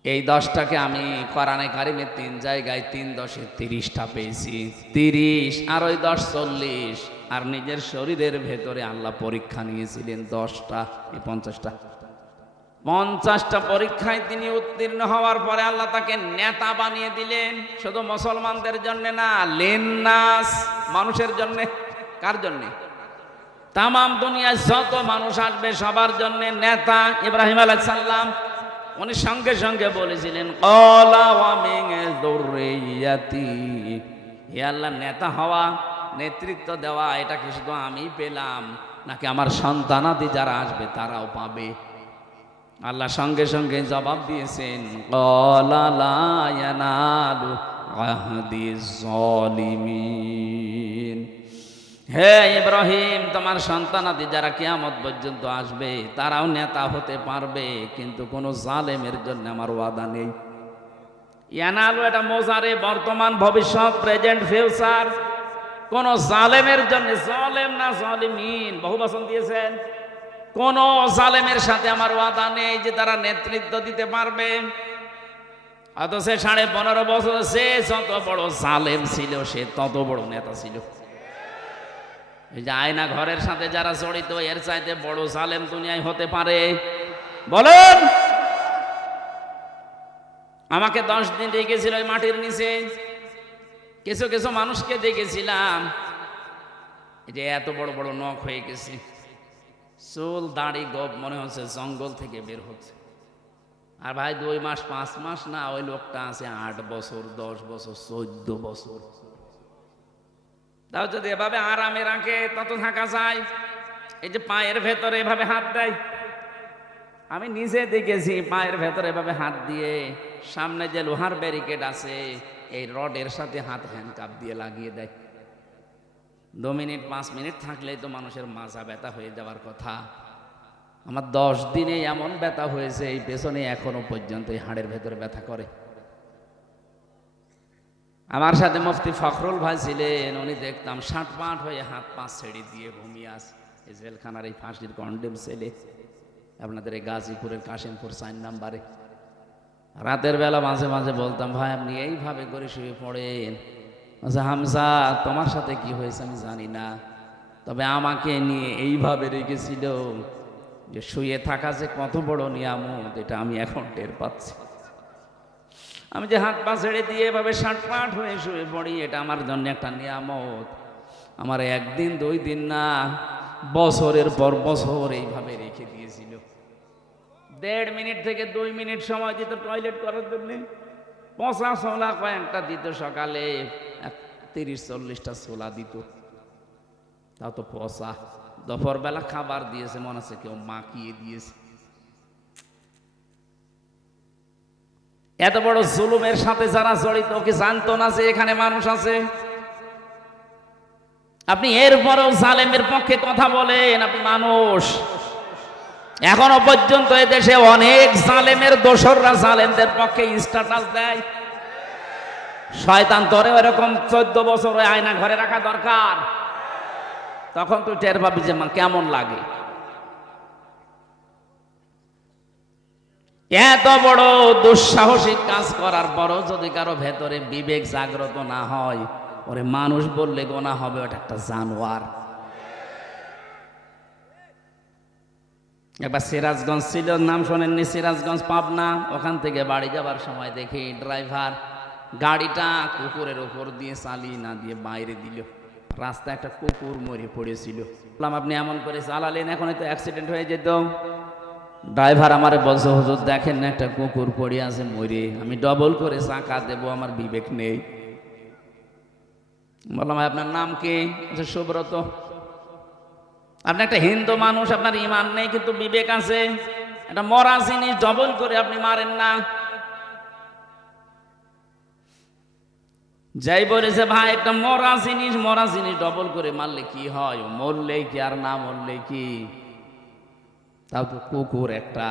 এই 10টাকে আমি কোরআনে কারিমে 3 জায়গায় 3 10 30টা পেয়েছি। 30 আর ওই 10 40, আর নিজের শরীরের ভেতরে আল্লাহ পরীক্ষা নিয়েছিলেন 10টা। এই 50টা পরীক্ষায় তিনি উত্তীর্ণ হওয়ার পরে আল্লাহ তাকে নেতা বানিয়ে দিলেন। শুধু মুসলমানদের জন্য না, লিন্নাস, মানুষের জন্য। কার জন্য? তামাম দুনিয়ায় যত মানুষ আসবে সবার জন্য নেতা। ইব্রাহিম আলাইহিস সালাম উনি সঙ্গে সঙ্গে বলেছিলেন, ক্বালা ওয়া মিন যুররিয়াতি, হে আল্লাহ, নেতা হওয়া, নেতৃত্ব দেওয়া, এটা কি শুধু আমি পেলাম নাকি আমার সন্তানাদি যারা আসবে তারাও পাবে? আল্লাহ সঙ্গে সঙ্গে জবাব দিয়েছেন, ক্বালা লা ইয়ানালু আহদিজ জালিমিন। হে ইব্রাহিম, তোমার সন্তানাদি যারা কিয়ামত পর্যন্ত আসবে তারাও নেতা হতে পারবে, কিন্তু কোনো জালেমের জন্য আমার ওয়াদা নেই। ইয়ানালু এটা মোজারে, বর্তমান, ভবিষ্যৎ, প্রেজেন্ট, ফিউচার। কোন জালেমের জন্য, জালেম না জালিমিন, বহু বচন দিয়েছেন, কোন জালেমের সাথে আমার ওয়াদা নেই যে তারা নেতৃত্ব দিতে পারবে। অথচ 15.5 বছর সে যত বড় জালেম ছিল সে তত বড় নেতা ছিল। এই যে আয়না ঘরের সাথে যারা জড়িত, এর চাইতে বড় জালেম দুনিয়ায় হতে পারে? বলেন। আমাকে 10 দিন রেখেছিল ওই মাটির নিচে। কিছু কিছু মানুষকে দেখেছিলাম এই যে এত বড় বড় নখ হয়ে গেছে, চুল দাড়ি গোপ মনে হচ্ছে জঙ্গল থেকে বের হচ্ছে। আর ভাই 2 মাস 5 মাস না, ওই লোকটা আছে 8 বছর 10 বছর 14 বছর। তাও যদি এভাবে আরামে রাখে তত থাকা যায়। এই যে পায়ের ভেতরে এভাবে হাত দেয়, আমি নিজে দেখেছি পায়ের ভেতরে এভাবে হাত দিয়ে, সামনে যে লোহার ব্যারিকেড আছে এই রডের সাথে হাত হ্যান্ডকাপ দিয়ে লাগিয়ে দেয়। 2 মিনিট 5 মিনিট থাকলেই তো মানুষের মাজা ব্যথা হয়ে যাওয়ার কথা। আমার 10 দিনে এমন ব্যথা হয়েছে, এই পেছনে এখনো পর্যন্ত এই হাড়ের ভেতরে ব্যথা করে। আমার সাথে মুফতি ফখরুল ভাই ছিলেন, উনি দেখতাম 60 হয়ে হাত পা ছেড়ে দিয়ে ঘুমিয়ে আসে। এই জেলখানার এই ফাঁসির কন্ডেম ছেলে, আপনাদের এই গাজীপুরের কাশিমপুর 4 নাম্বারে। রাতের বেলা মাঝে মাঝে বলতাম, ভাই আপনি এইভাবে করে শুয়ে পড়েন। আচ্ছা হামজা, তোমার সাথে কি হয়েছে আমি জানি না, তবে আমাকে নিয়ে এইভাবে রেখেছিল যে শুয়ে থাকা যে কত বড় নিয়ামত এটা আমি এখন টের পাচ্ছি। আমি যে হাত পা ছেড়ে দিয়ে এভাবে 60 হয়ে শুয়ে পড়ি, এটা আমার জন্য একটা নিয়ামত। আমার 1 দিন 2 দিন না, বছরের পর বছর এইভাবে রেখে দিয়েছিল। 1.5 মিনিট থেকে 2 মিনিট সময় দিত টয়লেট করার জন্য। 50 ছোলা কয়েকটা দিত, সকালে 30-40টা ছোলা দিত, তাও তো পচা। দুপুরবেলা খাবার দিয়েছে, মনে হচ্ছে কেউ মাখিয়ে দিয়েছে। এত বড় জুলুমের সাথে যারা জড়িত, কি জানতো না যে এখানে মানুষ আছে? আপনি এরপরেও জালেমের পক্ষে কথা বলেন। আপনি মানুষ। এখনো পর্যন্ত এদেশে অনেক জালেমের দোসররা জালেমদের পক্ষে স্ট্যাটাস দেয়। শয়তান তোরে এরকম 14 বছর ওই আয়না ঘরে রাখা দরকার, তখন তুই টের পাবি যে কেমন লাগে। এত বড় দুঃসাহসিক কাজ করার পরও যদি কারো ভেতরে বিবেক জাগ্রত না হয়, ওরে মানুষ বললে গোনা হবে, ওটা একটা জানোয়ার। একবার সিরাজগঞ্জ ছিল, নাম শোনেননি? সিরাজগঞ্জ পাবনা। ওখান থেকে বাড়ি যাবার সময় দেখি ড্রাইভার গাড়িটা কুকুরের উপর দিয়ে চালিয়ে না দিয়ে বাইরে দিল। রাস্তায় একটা কুকুর মরে পড়েছিল। বললাম আপনি এমন করে চালালেন, এখন তো অ্যাক্সিডেন্ট হয়ে যেত। ড্রাইভার আমারে বলছে, হুজুর দেখেন না একটা কুকুর পড়ে আছে মরে, আমি ডবল করে চাকা দেব, আমার বিবেক নেই। বললাম আপনার নাম কি? সুব্রত। আপনি একটা হিন্দু মানুষ, আপনার ইমান নেই কিন্তু বিবেক আছে, একটা মরা জিনিস ডবল করে আপনি মারেন না। যাই বলেছে ভাই একটা মরা জিনিস ডবল করে মারলে কি হয়? মরলেই কি আর না মরলে কি? তাও তো কুকুর একটা।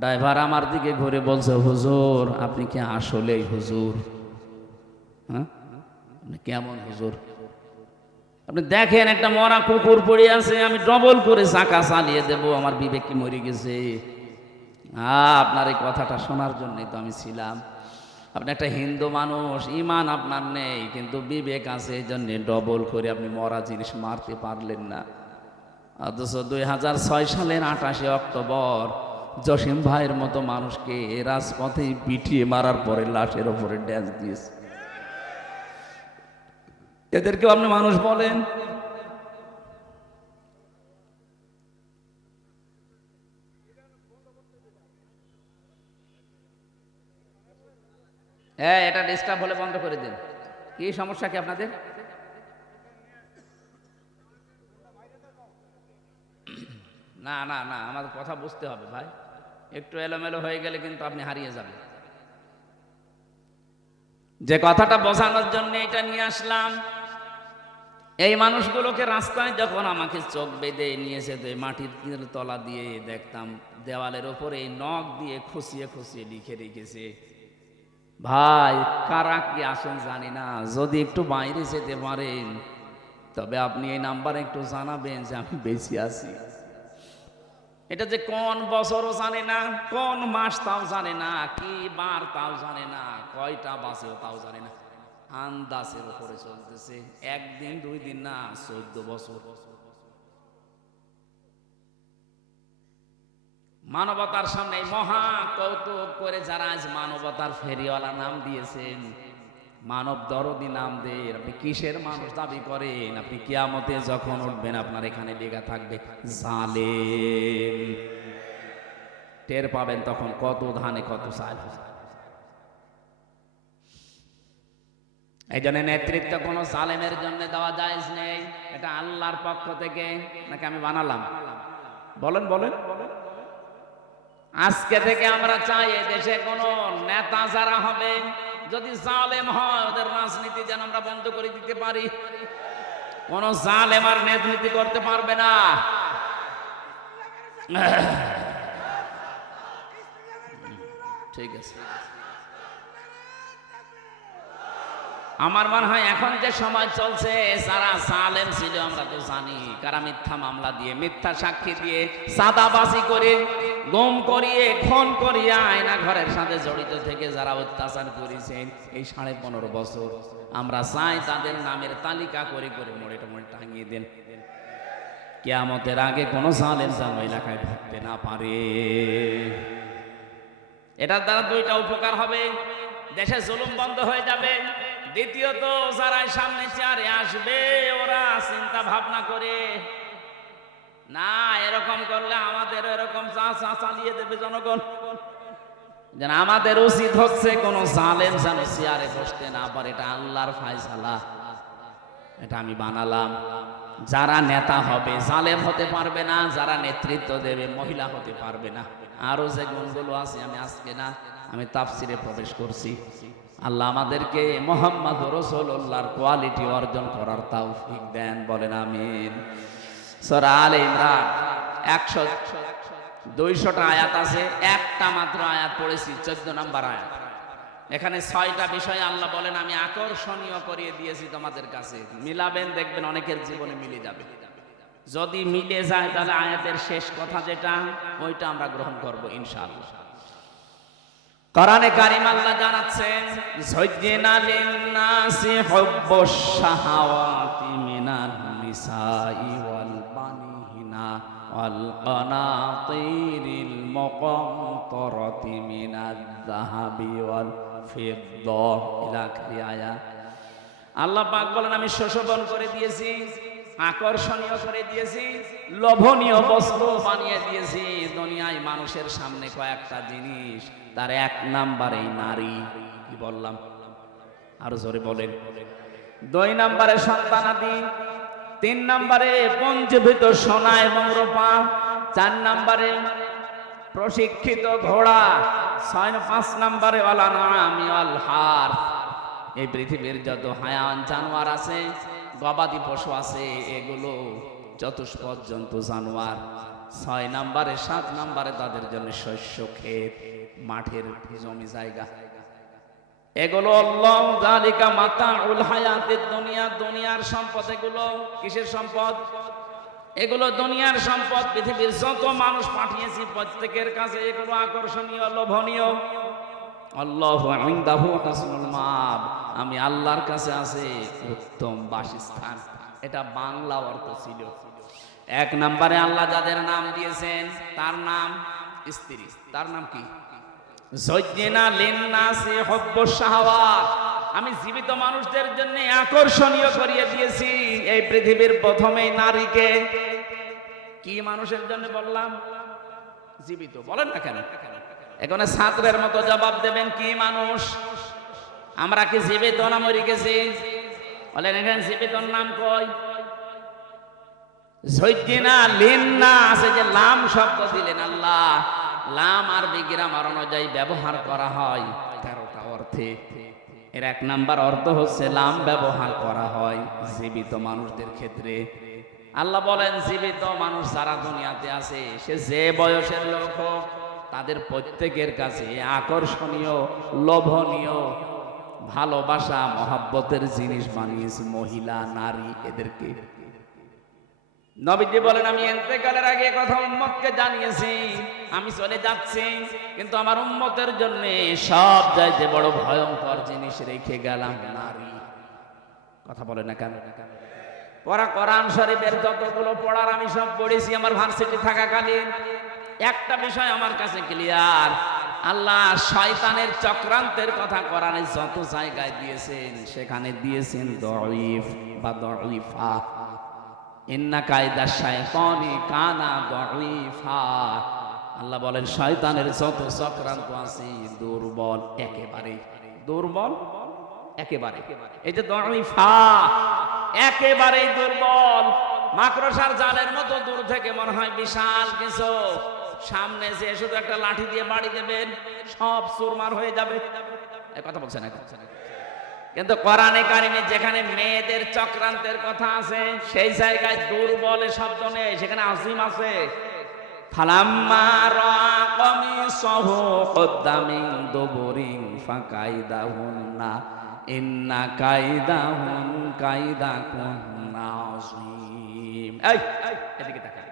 ড্রাইভার আমার দিকে ঘুরে বলছে, হুজুর আপনি কি আসলেই হুজুর? হ্যাঁ, আপনি কেমন হুজুর? আপনি দেখেন একটা মরা কুকুর পড়ে আছে, আমি ডবল করে চাকা চালিয়ে দেব, আমার বিবেক কি মরে গেছে? আপনার এই কথাটা শোনার জন্যই তো আমি ছিলাম। আপনি একটা হিন্দু মানুষ, ইমান আপনার নেই কিন্তু বিবেক আছে, এই জন্য ডবল করে আপনি মরা জিনিস মারতে পারলেন না। অথচ 2006 সালের 28 অক্টোবর জসিম ভাইয়ের মতো মানুষকে রাজপথে পিটিয়ে মারার পরে লাশের ওপরে ড্যান্স দিয়েছে। এদেরকেও আপনি মানুষ বলেন? হ্যাঁ, এটা ডিস্টার্ব হলে বন্ধ করে দিন। কি সমস্যা কি আপনাদের? না না না, আমাদের কথা বুঝতে হবে ভাই। একটু এলোমেলো হয়ে গেলে কিন্তু আপনি হারিয়ে যাবেন। যে কথাটা বোঝানোর জন্য এটা নিয়ে আসলাম, এই মানুষগুলোকে রাস্তায় যখন আমাকে চোখ বেঁধে নিয়ে যেতে মাটির তলা দিয়ে দেখতাম দেওয়ালের ওপরে এই নখ দিয়ে খুশিয়ে খুশিয়ে লিখে রেখেছে, ভাই কারা কি আসেন জানি না, যদি একটু বাইরে যেতে পারেন তবে আপনি এই নাম্বারে একটু জানাবেন যে আমি বেঁচে আছি। এটা যে কোন বছরও জানে না, কোন মাস তাও জানে না, কি বার তাও জানে না, কয়টা বাসেও তাও জানে না, আন্দাজের উপরে চলতেছে। একদিন 2 দিন না, 14 বছর। মানবতার সামনে মহা কৌতুক করে যারা আজ মানবতার ফেরিওয়ালা নাম দিয়েছেন, মানব দরদি নাম দেন, আপনি কিসের মানুষ দাবি করেন? আপনি কিয়ামতে যখন উঠবেন আপনার এখানে লেখা থাকবে জালেম। টের পাবেন তখন কত ধানে কত চাল। এই জন্য নেতৃত্ব কোনো জালেমের জন্য দেওয়া জায়েজ নেই। এটা আল্লাহর পক্ষ থেকে, নাকি আমি বানালাম? বলেন বলেন। আজকে থেকে আমরা চাই দেশে কোনো নেতা যারা হবে, যদি জালেম হয় ওদের রাজনীতি যেন আমরা বন্ধ করে দিতে পারি। কোন জালেম আর রাজনীতি করতে পারবে না। ঠিক আছে, আমার মনে হয় এখন যে সময় চলছে, যারা জালেম ছিল আমরা তো জানি, কারা মিথ্যা মামলা দিয়ে, মিথ্যা সাক্ষী দিয়ে, চাঁদাবাজি করে, গুম করিয়ে, খুন করিয়ে, আয়না ঘরের সাথে জড়িত থেকে যারা অত্যাচার করেছেন এই 15.5 বছর, আমরা চাই তাদের নামের তালিকা করে করে মোড়ে টোড়ে টাঙিয়ে দেন। কিয়ামতের আগে কোনো জালেম যেন এলাকায় ঢুকতে না পারে। এটার দ্বারা 2টা উপকার হবে, দেশে জুলুম বন্ধ হয়ে যাবে। দ্বিতীয়ত যারা সামনে চেয়ারে আসবে ওরা চিন্তা ভাবনা করে না, এরকম করলে আমাদের এরকম চালিয়ে দেবে জনগণ। যেন আমাদের উচিত হচ্ছে কোন জালেম যেন চেয়ারে বসতে না পারে, এটা আল্লাহর ফায়সালা। এটা আমি বানালাম। যারা নেতা হবে জালেম হতে পারবে না, যারা নেতৃত্ব দেবে মহিলা হতে পারবে না। আরো যে গুণগুলো আছে আমি তাফসিরে প্রবেশ করছি। আল্লাহ আমাদেরকে মুহাম্মদ রাসূলুল্লাহর কোয়ালিটি অর্জন করার তৌফিক দেন, বলেন আমিন। সূরা আলে ইমরান 200টা আয়াত আছে, একটা মাত্র আয়াত পড়েছি, 14 নম্বর আয়াত। এখানে 6টা বিষয় আল্লাহ বলেন আমি আকর্ষণীয় করিয়ে দিয়েছি তোমাদের কাছে। মিলাবেন, দেখবেন অনেকের জীবনে মিলে যাবে। যদি মিলে যায় তাহলে আয়াতের শেষ কথা যেটা ওইটা আমরা গ্রহণ করব ইনশাআল্লাহ। কোরআনে কারীম আল্লাহ জানাচ্ছেন যায়্যিনা লিন-নাসি হুব্বুশ শাহাওয়াতি মিনান নিসাই ওয়াল বানিনা ওয়াল কানাতিরিল মুকান্তারাতি মিনাজ-যাহাবি ওয়াল ফিদ্দা ইলা আখিরি আয়াত। আল্লাহ পাক বলেন আমি শোষণ করে দিয়েছি, আকর্ষণীয় করে দিয়েছি, লোভনীয় বস্তু বানিয়ে দিয়েছি দুনিয়ায় মানুষের সামনে কয়েকটা জিনিস। তার 1 নম্বরে নারী। কি বললাম? আরো জোরে বলেন। 2 নম্বরে সন্তানাদি, 3 নম্বরে পঞ্জীভূত সোনা এবং রূপা, 4 নম্বরে প্রশিক্ষিত ঘোড়া, 5 নম্বরে ওয়াল আনআমি ওয়াল হার। এই পৃথিবীর যত হায়াওয়ান জানোয়ার আছে, গবাদি পশু আছে, এগুলো চতুষ্পদ জন্তু জানোয়ার। 6 নম্বরে 7 নম্বরে তাদের জন্য শস্য ক্ষেত, মাঠের জমি জায়গা। এগুলো আল্লাহ যালিকা মাতাউল হায়াতিদ দুনিয়া, দুনিয়ার সম্পদ। এগুলো কিসের সম্পদ? এগুলো দুনিয়ার সম্পদ। পৃথিবীর যত মানুষ পাঠিয়েছি প্রত্যেকের কাছে এগুলো আকর্ষণীয়, লোভনীয়। আল্লাহু ইনদাহু হাসনুল মাআব, আমি আল্লাহর কাছে আছে উত্তম বাসস্থান। এটা বাংলা অর্থ ছিল। 1 নম্বরে আল্লাহ যাদের নাম দিয়েছেন তার নাম স্ত্রী। তার নাম কি? যায়্যিনা লিন-নাসি হুব্বুশ শাহাওয়াত। আমি জীবিত মানুষদের জন্য আকর্ষণীয় করিয়ে দিয়েছি এই পৃথিবীর প্রথমেই নারীকে। কি মানুষের জন্য বললাম? জীবিত। বলেন না কেন? এখানে ছাত্রের মতো জবাব দেবেন, কি মানুষ? আমরা কি জীবিত না মরে গেছি? বলেন এখানে জীবিতর নাম কই? যায়্যিনা লিন-নাস, যে লাম শব্দ দিলেন আল্লাহ, লাম আরবি গ্রামার অনুযায়ী ব্যবহার করা হয় 13টা অর্থে। এর 1 নাম্বার অর্থ হচ্ছে লাম ব্যবহার করা হয় জীবিত মানুষদের ক্ষেত্রে। আল্লাহ বলেন জীবিত মানুষ যারা দুনিয়াতে আছে, সে যে বয়সের লোক হোক, তাদের প্রত্যেকের কাছে আকর্ষণীয়, লোভনীয়, ভালোবাসা, মহাব্বতের জিনিস বানিয়েছি মহিলা, নারী, এদেরকে। নবীজি বলেন আমি ইন্তেকালের আগে কথা উম্মতকে জানিয়েছি, আমি চলে যাচ্ছি, কিন্তু আমার উম্মতের জন্য সব চাইতে বড় ভয়ঙ্কর জিনিস রেখে গেলাম, নারী। কথা বলে না কেন? পড়া কোরআন শরীফের যতগুলো পড়ার আমি সব পড়েছি আমার ভার্সিটি থাকাকালীন। একটা বিষয় আমার কাছে ক্লিয়ার, আল্লাহ শয়তানের চক্রান্তের কথা কোরআনে যত জায়গায় দিয়েছেন সেখানে দিয়েছেন দঈফ বা দঈফা। ইন্না কায়দা শাইতানি কানা দঈফা। আল্লাহ বলেন শয়তানের যত চক্রান্ত আছে দুর্বল, একেবারে দুর্বল, একেবারে। এই যে দঈফা, একেবারেই দুর্বল। মাকড়সার জালের মতো দূর থেকে মনে হয় বিশাল কিছু, সামনে যে শুধু একটা লাঠি দিয়ে বাড়ি দেবেন সব চুরমার হয়ে যাবে। এই কথা বলছেন না? কিন্তু কোরআনে কারিমে যেখানে মেয়েদের চক্রান্তের কথা আছে সেই জায়গায় দুর্বল শব্দ নেই, সেখানে আজিম আছে। ফালাম্মা রাআ কামিসাহু কুদ্দা মিন দুবুরিন ফাকাইদাহুন্না ইন্না কাইদাহুন কাইদাকুন্না আযীম। এই এদিকে তাকান।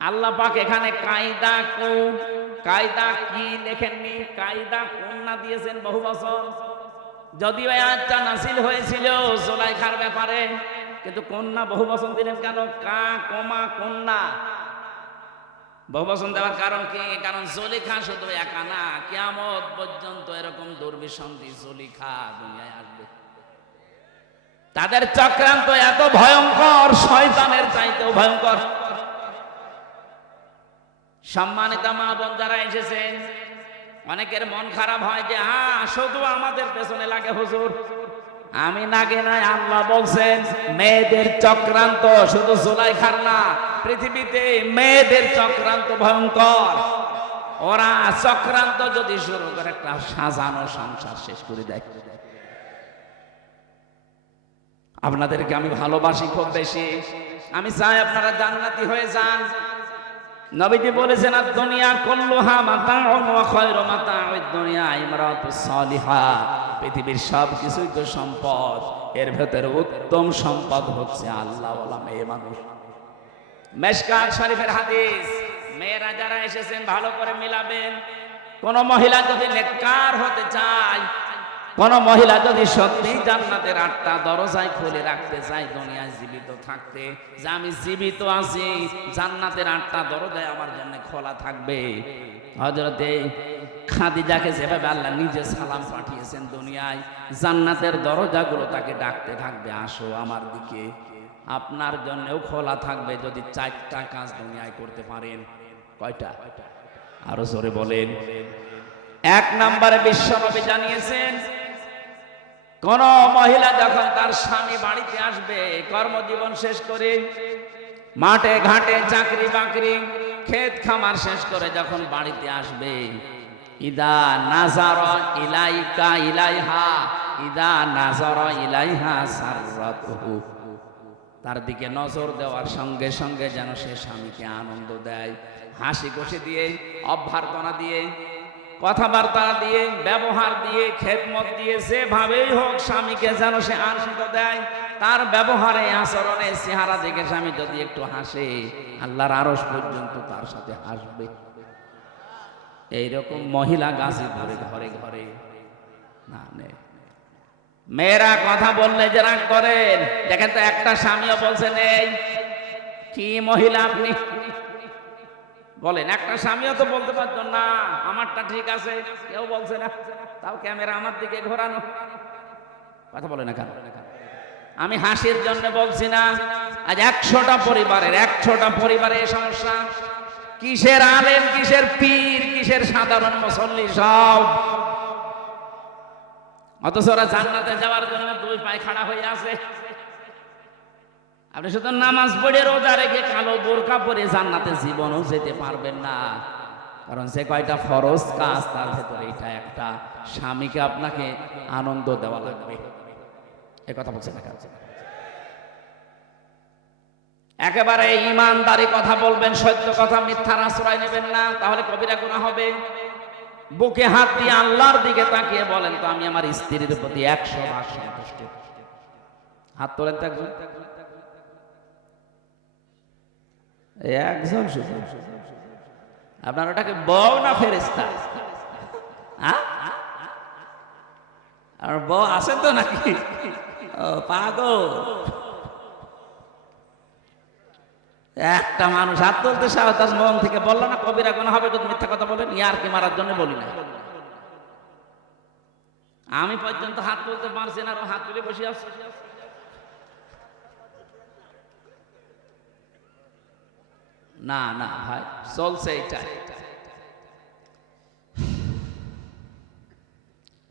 আল্লাহ পাক এখানে কায়দা কু, কায়দা কি লেখেননি, কায়দা কুন্না দিয়েছেন বহু বছর। যদিও আয়াতটা নাযিল হয়েছিল জুলাইখার ব্যাপারে, কিন্তু কন্যা বহু বচন দিলেন কেন? কা কমা কন্যা বহু বচন দেওয়ার কারণ কি? কারণ জুলেখা শুধু একা না, কিয়ামত পর্যন্ত এরকম দুর্বিসন্ধি জুলেখা দুনিয়ায় আসবে। তাদের চক্রান্ত এত ভয়ঙ্কর, শয়তানের চাইতেও ভয়ঙ্কর। সম্মানিত মা বোন যারা এসেছেন, অনেকের মন খারাপ হয় যে হ্যাঁ শুধু আমাদের পেছনে লাগে হুজুর, আমি নাগে নাই, আল্লাহ বলছেন মেয়েদের চক্রান্ত শুধু জুলাইখার না, পৃথিবীতে মেয়েদের চক্রান্ত ভয়ঙ্কর। ওরা চক্রান্ত যদি শুরু করে একটা সাজানো সংসার শেষ করে দেয়। আপনাদেরকে আমি ভালোবাসি খুব বেশি, আমি চাই আপনারা জান্নাতি হয়ে যান। নবীজি বলেছেন দুনিয়া কুল্লুহা মাতাউন ওয়া খায়রু মাতাউদ দুনিয়া ইমরাতুস সালিহা। পৃথিবীর সব কিছুই তো সম্পদ, এর ভেতরে উত্তম সম্পদ হচ্ছে আল্লাহওয়ালা মেয়ে মানুষ। মিশকাত শরীফের হাদিস, মেয়েরা যারা এসেছেন ভালো করে মিলাবেন। কোন মহিলা যদি নেককার হতে চায়, কোন মহিলা যদি সত্যি জান্নাতের 8টা দরজায় খুলে রাখতে চায় দুনিয়ায় জীবিত থাকতে, যে আমি জীবিত আছি, জান্নাতের 8টা দরজায় আমার জন্য খোলা থাকবে। হযরতে খাদিজাকে যেভাবে আল্লাহ নিজে সালাম পাঠিয়েছেন দুনিয়ায়, জান্নাতের দরজাগুলো তাকে ডাকতে থাকবে, আসো আমার দিকে। আপনার জন্যও খোলা থাকবে যদি 4টা কাজ দুনিয়ায় করতে পারেন। কয়টা? আরো জোরে বলেন। 1 নম্বরে বিশ্বনবী জানিয়েছেন, কোন মহিলা যখন তার স্বামী বাড়িতে আসবে কর্মজীবন শেষ করে, মাঠে ঘাটে চাকরি বাকরি ক্ষেত খামার শেষ করে যখন বাড়িতে আসবে, ইদা নাজারা ইলাইকা ইলাইহা ইদা নাজারা ইলাইহা সাররাতুহু, তার দিকে নজর দেওয়ার সঙ্গে সঙ্গে যেন সে স্বামীকে আনন্দ দেয়, হাসি খুশি দিয়ে, অভ্যর্থনা দিয়ে, কথাবার্তা দিয়ে, ব্যবহার দিয়ে, খেদমত দিয়ে, যেভাবেই হোক স্বামীকে যেন সে আনন্দ দেয়। তার ব্যবহারে, আচরণে, চেহারা দেখে স্বামী যদি একটু হাসে, আল্লাহর আরশ পর্যন্ত তার সাথে হাসবে। এইরকম মহিলা গাছে ঘরে ঘরে ঘরে না নেই। মেয়েরা কথা বললে যে রাগ করেন, দেখেন তো একটা স্বামীও বলছে নেই। কি মহিলা আপনি বলেন? একটা স্বামীও তো বলতে পারতো না আমারটা ঠিক আছে, কেউ বলছে না, তাও ক্যামেরা আমার দিকে ঘোরানো। কথা বলে না কেন? আমি হাসির জন্য বলছি না, আজ 100টা পরিবারের এই সমস্যা। কিসের আলেম, কিসের পীর, কিসের সাধারণ মুসল্লি, সব। অথচ ওরা জান্নাতে যাওয়ার জন্য 2 পায়ে খাড়া হয়ে আছে। আপনি শুধু নামাজ পড়ে রোজা রেখে কালো বোরকা পরে জান্নাতে জীবনও যেতে পারবেন না, কারণ সে কয়টা ফরজ কাজ, তার ভেতরে এটা একটা। স্বামীকে আপনাকে আনন্দ দেওয়া লাগবে। এই কথা বলছে না? একেবারে ইমানদারি কথা বলবেন, সত্য কথা, মিথ্যার আশ্রয় নেবেন না, তাহলে কবিরা গুনাহ হবে। বুকে হাত দিয়ে আল্লাহর দিকে তাকিয়ে বলেন তো, আমি আমার স্ত্রীর প্রতি 100 বার সন্তুষ্ট। হাত তোলেন তো একজন, একজন শুধু। আপনার ওটাকে বউ না ফেরেশতা? আর বউ আছেন তো নাকি? ও পাগল। একটা মানুষ হাত তুলতে সাহস, তার মন থেকে বললো না কবিরা গুনাহ হবে যদি মিথ্যা কথা বলেন। ইয়ার কি মারার জন্য বলি না, আমি পর্যন্ত হাত তুলতে পারছি না, আর হাত তুলে বসে আছে। না না ভাই, চলছে এটাই।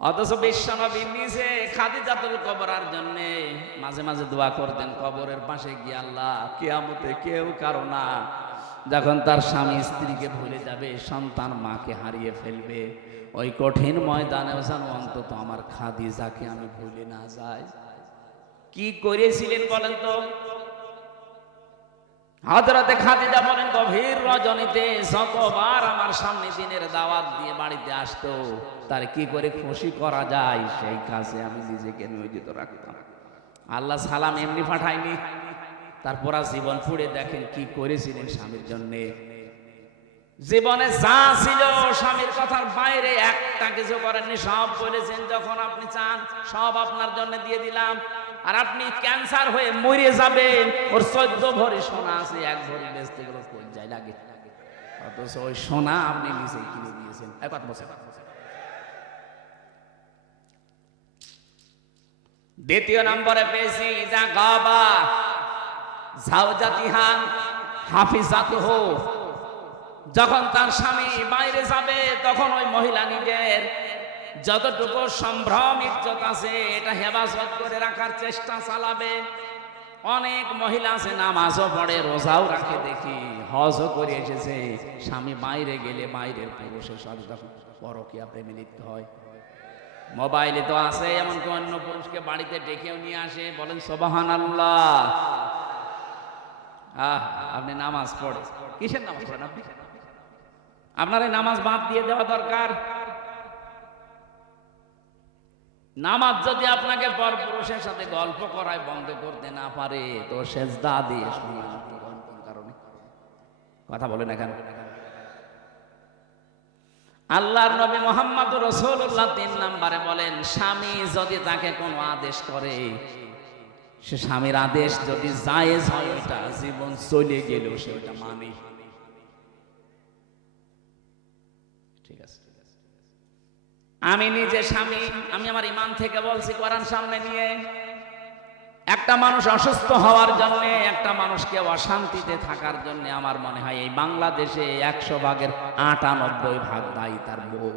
অথচ বিশ্বনবী নিজে খাদিজাতুল কুবরার জন্য মাঝে মাঝে দোয়া করতেন কবরের পাশে গিয়ে, আল্লাহ কিয়ামতে কেউ কারো না, যখন তার স্বামী স্ত্রীকে ভুলে যাবে, সন্তান মাকে হারিয়ে ফেলবে, ওই কঠিন ময়দানেও যেন অন্তত আমার খাদিজাকে আমি ভুলে না যাই। কি করেছিলেন বলেন তো? হযরতে খাদিজা বলেন, গভীর রজনীতে যতবার আমার সামনে দিনের দাওয়াত দিয়ে বাড়িতে আসতো, তার কি করে খুশি করা যায় সেই কাজে আমি নিজেকে নিয়োজিত রাখতাম। আল্লাহ সালাম এমনি পাঠায়নি, তারপর জীবন পুড়ে দেখেন কি করেছিলেন স্বামীর জন্যে। জীবনে যা ছিল স্বামীর কথার বাইরে একটা কিছু করেননি, সব বলেছেন যখন আপনি চান সব আপনার জন্য দিয়ে দিলাম। আর আপনি ক্যান্সার হয়ে মরে যাবেন, ওর 14 ভরি সোনা আছে, 1 ভরি বেচতে গেলে কই যায় লাগে, অথচ ওই সোনা আপনি নিজে কিনে দিয়েছেন। দ্বিতীয় নম্বরে পেয়েছি ইদা গাবা জাওজাতিহা হাফিজাতুহু, যখন তার স্বামী বাইরে যাবে তখন ওই মহিলা নিজের যতটুকু সম্ভ্রম ইজ্জত আছে এটা হেফাজত করে রাখার চেষ্টা চালাবে। অনেক মহিলা আছে নামাজও পড়ে, রোজাও রাখে, দেখি হজও করে এসেছে, স্বামী বাইরে গেলে বাইরের পুরুষের সাথে তখন পরকীয়া প্রেমে লিপ্ত হয়। মোবাইলে তো আছে, এমনকি অন্য পুরুষকে বাড়িতে ডেকেও নিয়ে আসে। বলেন সুবহানাল্লাহ। আপনি নামাজ পড়ে, কিসের নামাজ পড়েন আপনি? আপনার এই নামাজ বাদ দিয়ে দেওয়া দরকার। নামাজ যদি আপনাকে পরপুরুষের সাথে গল্প করায় বন্ধ করতে না পারে, তো সেজদা দিয়ে শোনান। কারণে কথা বলেন এখানে। আল্লাহর নবী মুহাম্মদুর রাসূলুল্লাহ ৩ নম্বরে বলেন, স্বামী যদি তাকে কোনো আদেশ করে, সে স্বামীর আদেশ যদি জায়েজ হয়, ওটা জীবন চলে গেল সে ওটা মানে। ঠিক আছে, আমি নিজে স্বামী, আমি আমার ঈমান থেকে বলছি, কোরআন সামনে নিয়ে। একটা মানুষ অসুস্থ হওয়ার জন্য, একটা মানুষকে অশান্তিতে থাকার জন্য আমার মনে হয় এই বাংলাদেশে 100 ভাগের 98 ভাগ দায়ী তার বউ।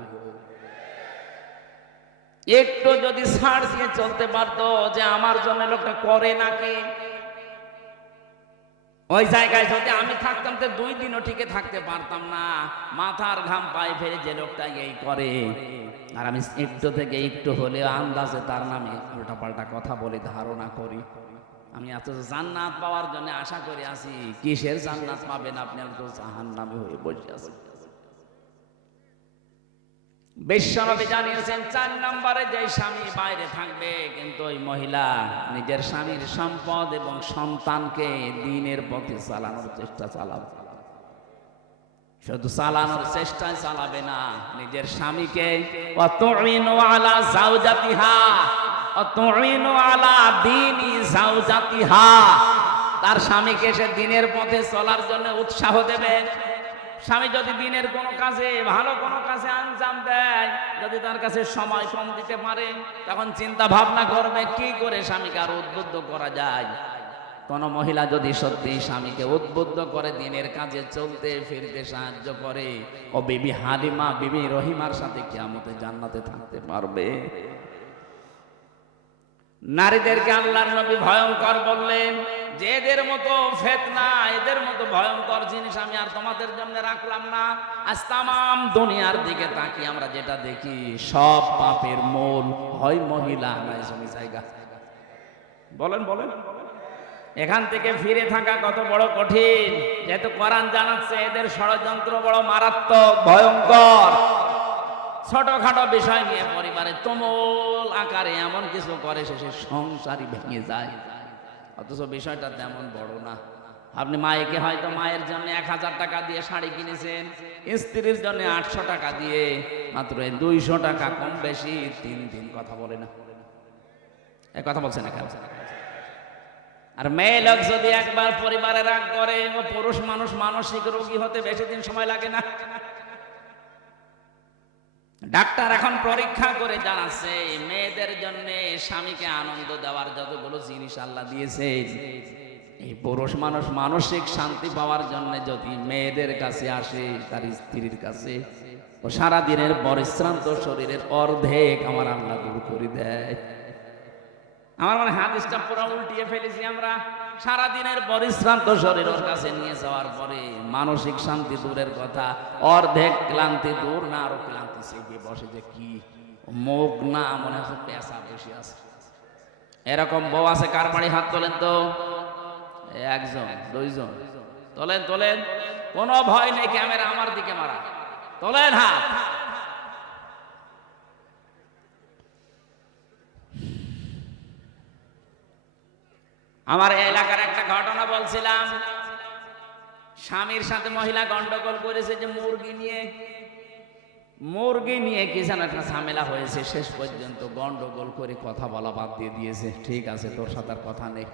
একটু যদি ছাড় দিয়ে চলতে পারতো যে আমার জন্য লোকটা করে নাকি, ওই জায়গায় যদি আমি থাকতাম তো 2 দিনও টিকে থাকতে পারতাম না। মাথার ঘাম পায়ে ফেলে যে লোকটা এই করে, আর আমি একটু থেকে একটু হলে আন্দাজে তার নামে উল্টাপাল্টা কথা বলে ধারণা করি। আমি এত জান্নাত পাওয়ার জন্য আশা করে আছি, কিসের জান্নাত পাবেন আপনি? তো জাহান্নামে হয়ে বসে আছেন। বিশ্বনবী জানিয়েছেন 4 নম্বরে যে স্বামী বাইরে থাকবে, কিন্তু ওই মহিলা নিজের স্বামীর সম্পদ এবং সন্তানকে দ্বীনের পথে চালানোর চেষ্টা চালাবে। শুধু চালানোর চেষ্টায় চালাবে না, নিজের স্বামীকে ওয়াতুইনু আলা যাওজাতিহা ওয়াতুইনু আলা দীনি যাওজাতিহা, তার স্বামীকে সে দ্বীনের পথে চলার জন্য উৎসাহ দেবে। স্বামী যদি দিনের কোনো কাজে, ভালো কোনো কাজে আঞ্জাম দেয়, যদি তার কাছে সময় কম দিতে পারে, তখন চিন্তা ভাবনা করবে কি করে স্বামীকে আরো উদ্বুদ্ধ করা যায়। কোন মহিলা যদি সত্যি স্বামীকে উদ্বুদ্ধ করে দিনের কাজে চলতে ফিরতে সাহায্য করে, ও বিবি হালিমা, বিবি রহিমার সাথে কিয়ামতে জান্নাতে থাকতে পারবে। নারীদেরকে আল্লাহর নবী ভয়ঙ্কর বললেন যে এদের মতো ফিতনা, এদের মতো ভয়ঙ্কর জিনিস আমি আর তোমাদের জন্য রাখলাম না। আজ তামাম দুনিয়ার দিকে তাকিয়ে আমরা যেটা দেখি, সব পাপের মূল হয় মহিলা, নয় জমি জায়গা। বলেন বলেন, এখান থেকে ফিরে থাকা কত বড় কঠিন। যেহেতু কোরআন জানাচ্ছে এদের ষড়যন্ত্র বড় মারাত্মক, ভয়ঙ্কর। ছোটখাটো বিষয় নিয়ে পরিবারে তুমুল আকারে এমন কিছু করে, শেষে সংসারই ভেঙে যায়, অথচ বিষয়টা তেমন বড় না। আপনি মায়েকে হয়তো মায়ের জন্য 1000 টাকা দিয়ে শাড়ি কিনেছেন, স্ত্রীর জন্য 800 টাকা দিয়ে, মাত্র 200 টাকা কম বেশি 3 দিন কথা বলে না। এই কথা বলছেন না কেন? আর মেয়ে লোক যদি একবার পরিবারে রাগ করে, ও পুরুষ মানুষ মানসিক রোগী হতে বেশি দিন সময় লাগে না। ডাক্তার এখন পরীক্ষা করে জানাচ্ছে মেয়েদের জন্য স্বামীকে আনন্দ দেওয়ার যতগুলো জিনিস আল্লাহ দিয়েছে, এই পুরুষ মানুষ মানসিক শান্তি পাওয়ার জন্য যদি মেয়েদের কাছে আসে, তার স্ত্রীর কাছে, ও সারাদিনের পরিশ্রান্ত শরীরের অর্ধেক আমার আল্লাহ দূর করে দেয়। আমার মানে হাদিসটা পুরো উল্টিয়ে ফেলেছি আমরা। সারাদিনের পরিশ্রান্ত শরীর ওর কাছে নিয়ে যাওয়ার পরে মানসিক শান্তি দূরের কথা, অর্ধেক ক্লান্তি দূর না, আরো ক্লান্তি সেগিয়ে বসে যে কি মুখ না, মনে হচ্ছে পেশা বেশি আছে। এরকম বউ আছে কার বাড়ি? হাত তোলেন তো। 1 জন 2 জন তোলেন তোলেন, কোনো ভয় নেই, ক্যামেরা আমার দিকে মারা, তোলেন হাত। আমার এলাকার একটা ঘটনা বলছিলাম, স্বামীর সাথে মহিলা গন্ডগোল করেছে যে মুরগি নিয়ে কি যেন একটা ঝামেলা হয়েছে। শেষ পর্যন্ত গন্ডগোল করে কথা বলা বাদ দিয়ে দিয়েছে। ঠিক আছে, তোর সাথে আর কথা নেই।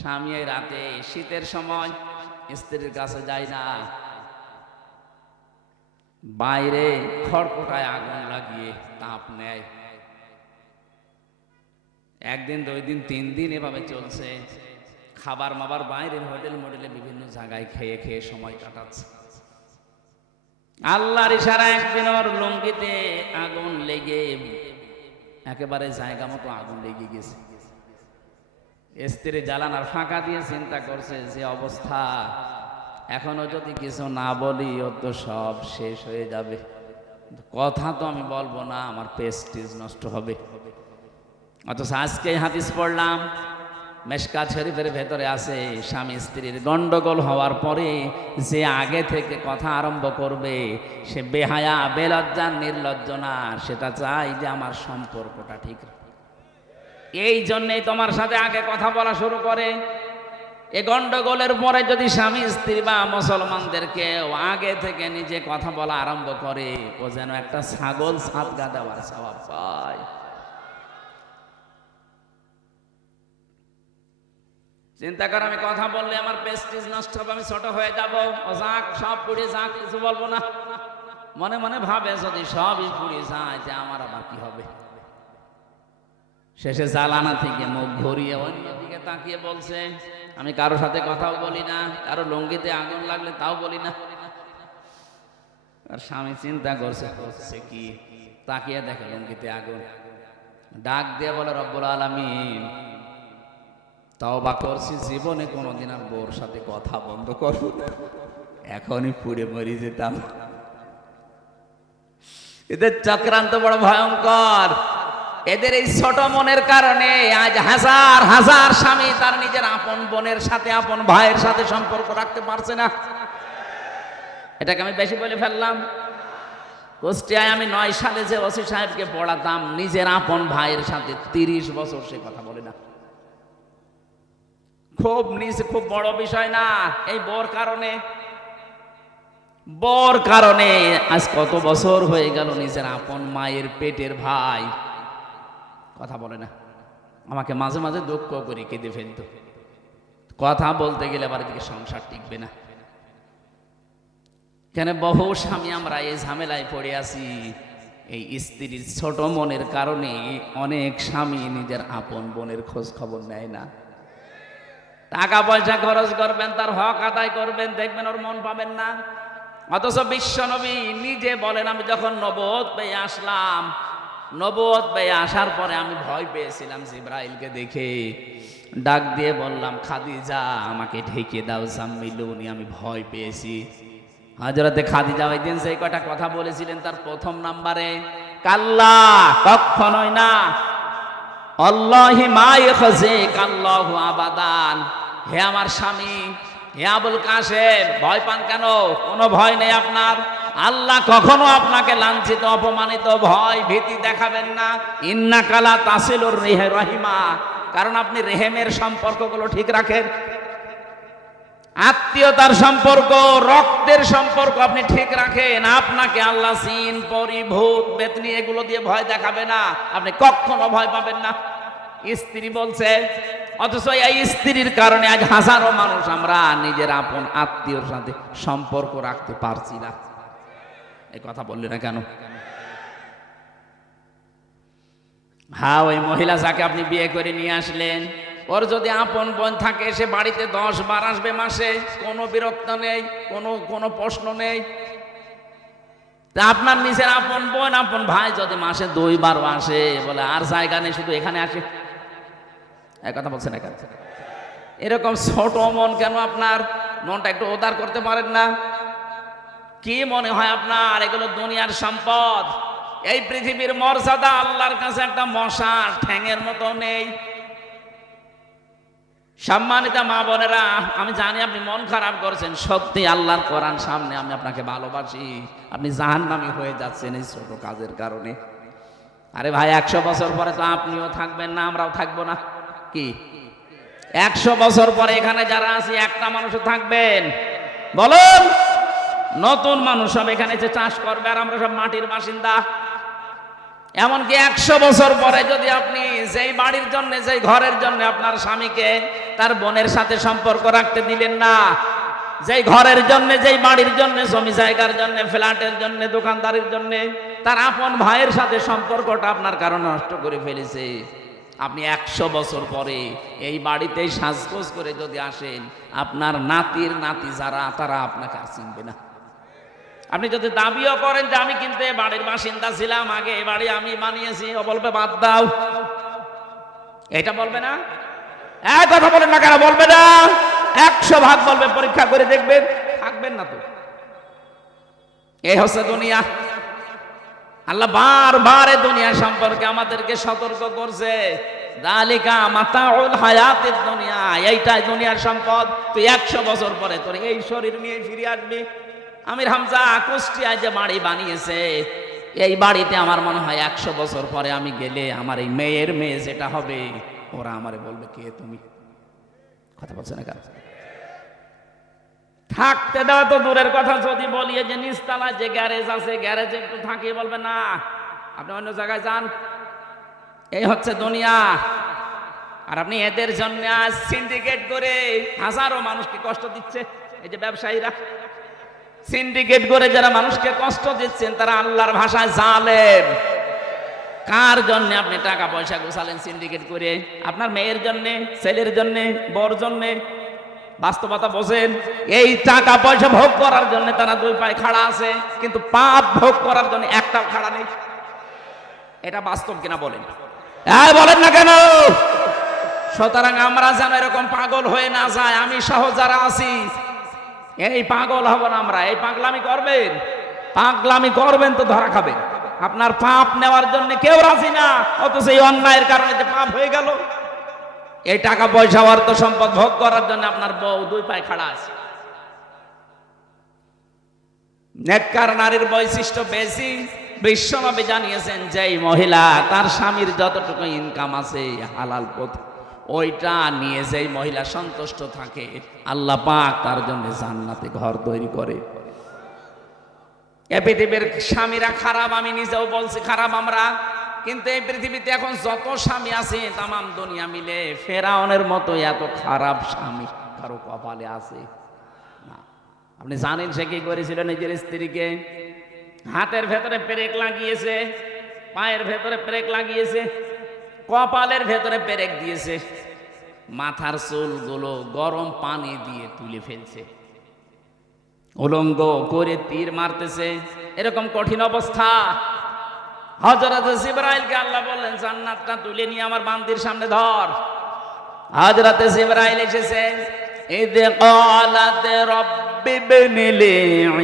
স্বামী এই রাতে শীতের সময় স্ত্রীর কাছে যায় না, বাইরে খড়কুটায় আগুন লাগিয়ে তাপ নেয়। 1 দিন 2 দিন 3 দিন এভাবে চলছে। খাবার মাবার বাইরের হোটেল মোটেলে বিভিন্ন জায়গায় খেয়ে খেয়ে সময় কাটাচ্ছে। আল্লাহর ইশারা একদিন ওর লুঙ্গিতে আগুন লেগে একেবারে জায়গা মতো আগুন লেগে গেছে। স্ত্রী জ্বালানার ফাঁকা দিয়ে চিন্তা করছে যে অবস্থা, এখনো যদি কিছু না বলি ও তো সব শেষ হয়ে যাবে, কথা তো আমি বলবো না, আমার প্রেস্টিজ নষ্ট হবে। অথচ আজকে হাদিস পড়লাম, মেশকাত শরীফের ভেতরে আছে, স্বামী স্ত্রীর গন্ডগোল হওয়ার পরে যে আগে থেকে কথা আরম্ভ করবে সে বেহায়া, বেলজ্জা, নির্লজ্জ না, সেটা চাই যে আমার সম্পর্কটা ঠিক। এই জন্যেই তোমার সাথে আগে কথা বলা শুরু করে। এই গন্ডগোলের পরে যদি স্বামী স্ত্রী বা মুসলমানদেরকে আগে থেকে নিজে কথা বলা আরম্ভ করে, ও যেন একটা ছাগল সাদগা দেওয়ার সওয়াব পায়। চিন্তা কর, আমি কথা বললে আমার প্রেস্টিজ নষ্ট হবে, আমি ছোট হয়ে যাব, ও যাক সব পুড়ে যাক, কিছু বলবো না। মনে মনে ভাবে যদি সবই পুড়ে যায় যে আমার আবার কি হবে। শেষে জ্বালানা থেকে মুখ ঘুরিয়ে অন্যদিকে তাকিয়ে বলছে, আমি কারোর সাথে কথাও বলি না, কারো লুঙ্গিতে আগুন লাগলে তাও বলি না। আর স্বামী চিন্তা করছে হচ্ছে কি, তাকিয়ে দেখে লুঙ্গিতে আগুন, ডাক দিয়ে বলে, রব্বুল আলামিন, তওবা করছি, জীবনে কোনোদিন আর বউর সাথে কথা বন্ধ করব, এখনই পুড়ে মরে যেতাম। এদের চক্রান্ত বড় ভয়ঙ্কর। এদের এই ছোট মনের কারণে আজ হাজার হাজার স্বামী তার নিজের আপন বোনের সাথে, আপন ভাইয়ের সাথে সম্পর্ক রাখতে পারছে না। এটাকে আমি বেশি বলে ফেললাম। কুষ্টিয়ায় আমি 9 সালে যে ওসি সাহেবকে পড়াতাম, নিজের আপন ভাইয়ের সাথে 30 বছর সে কথা বলে না। খুব নিচে, খুব বড় বিষয় না, এই বর কারণে আজ কত বছর হয়ে গেল নিজের আপন মায়ের পেটের ভাই কথা বলে না। আমাকে মাঝে মাঝে দুঃখ করে কেঁদে ফেলত। কথা বলতে গেলে আবার এদিকে সংসার টিকবে না। কেন বহু স্বামী আমরা এই ঝামেলায় পড়ে আছি, এই স্ত্রীর ছোট মনের কারণে অনেক স্বামী নিজের আপন বোনের খোঁজ খবর নেয় না। টাকা পয়সা খরচ করবেন, তার হক আদায় করবেন, দেখবেন ওর মন পাবেন না। অথচ বিশ্ব নবী নিজে বলেন, আমি যখন নবুয়ত পেয়ে আসলাম, নবুয়ত পেয়ে আসার পরে আমি ভয় পেয়েছিলাম জিবরাইলকে দেখে। ডাক দিয়ে বললাম, খাদিজা আমাকে ঢেকে দাও, জাম্মিলুনি, আমি ভয় পেয়েছি। হযরতে খাদিজা ওই দিন সেই কটা কথা বলেছিলেন তার প্রথম নাম্বারে, কাল্লা, কখনোই না, আল্লাহি মা ইয়াখজিক আল্লাহু আবাদান। হে আমার স্বামী, হে আবুল কাসেম, ভয় পান কেন? কোনো ভয় নেই আপনার। আল্লাহ কখনো আপনাকে লাঞ্ছিত, অপমানিত, ভয় ভীতি দেখাবেন না। ইন্নাকা লা তাসিলুর রাহিমা, কারণ আপনি রেহেমের সম্পর্কগুলো ঠিক রাখেন। আত্মীয়তার সম্পর্ক, রক্তের সম্পর্ক আপনি ঠিক রাখেন। আপনাকে আল্লাহ জিন, পরি, ভূত, বেতনি এগুলো দিয়ে ভয় দেখাবে না, আপনি কখনো ভয় পাবেন না। স্ত্রী বলছে, অথচ এই স্ত্রীর কারণে আজ হাজারো মানুষ আমরা নিজের আপন আত্মীয়র সাথে সম্পর্ক রাখতে পারছি না। এই কথা বললি না কেন? হ্যাঁ, ওই মহিলা যাকে আপনি বিয়ে করে নিয়ে আসলেন, ওর যদি আপন বোন থাকে, সে বাড়িতে 10 বার আসবে মাসে, কোনো বিরক্ত নেই, কোনো প্রশ্ন নেই। তা আপনার নিজের আপন বোন, আপন ভাই যদি মাসে 2 বার আসে, বলে আর জায়গা নেই, শুধু এখানে আসে, এক কথা বলছেন এখানে। এরকম ছোট মন কেন আপনার? মনটা একটু উদার করতে পারেন না? কি মনে হয় আপনার এগুলো দুনিয়ার সম্পদ? এই পৃথিবীর মর্যাদা আল্লাহর কাছে একটা মশার ঠ্যাঙের মতো নেই। সম্মানিত মা বোনেরা, আমি জানি আপনি মন খারাপ করছেন, সত্যি আল্লাহর কোরআন সামনে, আমি আপনাকে ভালোবাসি, আপনি জাহান্নামী হয়ে যাচ্ছেন এই ছোট কাজের কারণে। আরে ভাই, 100 বছর পরে তো আপনিও থাকবেন না, আমরাও থাকবো না। কি 100 বছর পরে এখানে যারা আছি একটা মানুষও থাকবেন? বলুন, নতুন মানুষ সব এখানে এসে চাষ করবে, আর আমরা সব মাটির বাসিন্দা। এমনকি 100 বছর পরে যদি আপনি যেই বাড়ির জন্য, যেই ঘরের জন্য আপনার স্বামীকে তার বোনের সাথে সম্পর্ক রাখতে দিলেন না, যেই ঘরের জন্য, যেই বাড়ির জন্য, জমি জায়গার জন্য, ফ্ল্যাটের জন্য, দোকানদারির জন্য তার আপন ভাইয়ের সাথে সম্পর্কটা আপনার কারণে নষ্ট করে ফেলেছে, আপনি 100 বছর পরে এই বাড়িতেই সাজগোজ করে যদি আসেন, আপনার নাতির নাতি যারা, তারা আপনাকে আর চিনবে না। আপনি যদি দাবিও করেন যে আমি কিন্তু এ বাড়ির বাসিন্দা ছিলাম, আগে এ বাড়ি আমি বানিয়েছি, ও বলবে বাদ দাও। এটা বলবে না? এক কথা বলেন না কেন? বলবে না? 100 ভাগ বলবে, পরীক্ষা করে দেখবেন। থাকবেন না তো। এই হচ্ছে দুনিয়া। আল্লাহ বারবার এই দুনিয়া সম্পর্কে আমাদেরকে সতর্ক করছে, যালিকা মাতাউল হায়াতিদ দুনিয়া, এইটাই দুনিয়ার সম্পদ। তুই 100 বছর পরে তোর এই শরীর নিয়ে ফিরে আসবি। আমির হামজা কুষ্টিয়ায় যে বাড়ি বানিয়েছে, এই বাড়িতে আমার মনে হয় 100 বছর পরে আমি গেলে আমার এই মেয়ের মেয়ে যেটা হবে, ওরা আমারে বলবে কে তুমি? কথা বলছে না কেন? থাকতে দেওয়া তো দূরের কথা, যদি বলি যে নিচতলায় যে গ্যারেজ আছে, গ্যারেজে একটু থাকি, বলবে না আপনি অন্য জায়গায় যান। এই হচ্ছে দুনিয়া। আর আপনি এদের জন্য আজ সিন্ডিকেট করে হাজারো মানুষকে কষ্ট দিচ্ছে। এই যে ব্যবসায়ীরা সিন্ডিকেট করে যারা মানুষকে কষ্ট দিচ্ছেন, তারা আল্লাহর ভাষায় জালেম। কার জন্য আপনি টাকা পয়সা গোছালেন সিন্ডিকেট করে? আপনার মেয়ের জন্য, ছেলের জন্য, বর জন্য? বাস্তবতা বোঝেন। এই টাকা পয়সা ভোগ করার জন্য তারা দুই পায়ে খাড়া আছে, কিন্তু পাপ ভোগ করার জন্য একটাও খাড়া নেই। এটা বাস্তব কিনা বলেন? বলেন না কেন? সুতরাং আমরা যেন এরকম পাগল হয়ে না যায়, আমি সহ যারা আছি এই পাগল হব না আমরা। এই পাগলামি করবেন, পাগলামি করবেন তো ধরা খাবেন। আপনার পাপ নেওয়ার জন্য কেউ রাজি না, অথচ এই অন্যায়ের কারণে যে পাপ হয়ে গেল। এই টাকা পয়সা অর্থ সম্পদ ভোগ করার জন্য আপনার বউ দুই পায়ে খাড়া আছে। নেককার নারীর বৈশিষ্ট্য বেশি। বিশ্বনবী জানিয়েছেন, যেই মহিলা তার স্বামীর যতটুকু ইনকাম আছে হালাল পথে, ওইটা নিয়ে যেই মহিলা সন্তুষ্ট থাকে, আল্লাহ পাক তার জন্য জান্নাতে ঘর তৈরি করে। এই পৃথিবীর স্বামীরা খারাপ, আমি নিজেও বলছি খারাপ আমরা, কিন্তু এই পৃথিবীতে এখন যত স্বামী আছে তামাম দুনিয়া মিলে ফেরাউনের মতো এত খারাপ স্বামী কারো কপালে আছে না। আপনি জানেন সে কি করেছিল? নিজের স্ত্রীকে হাতের ভেতরে পেরেক লাগিয়েছে, পায়ের ভেতরে পেরেক লাগিয়েছে, কপালের ভেতরে পেরেক দিয়েছে, মাথার চুলগুলো গরম পানি দিয়ে তুলে ফেলছে, উলঙ্গ করে তীর মারতেছে। এরকম কঠিন অবস্থা। হযরত জিবরাইলকে আল্লাহ বললেন, জান্নাতটা তুলে নিয়ে আমার বান্দির সামনে ধর। হযরত জিবরাইল এসেছেন, ইদ ক্বালাত রাব্বি ইবনি লি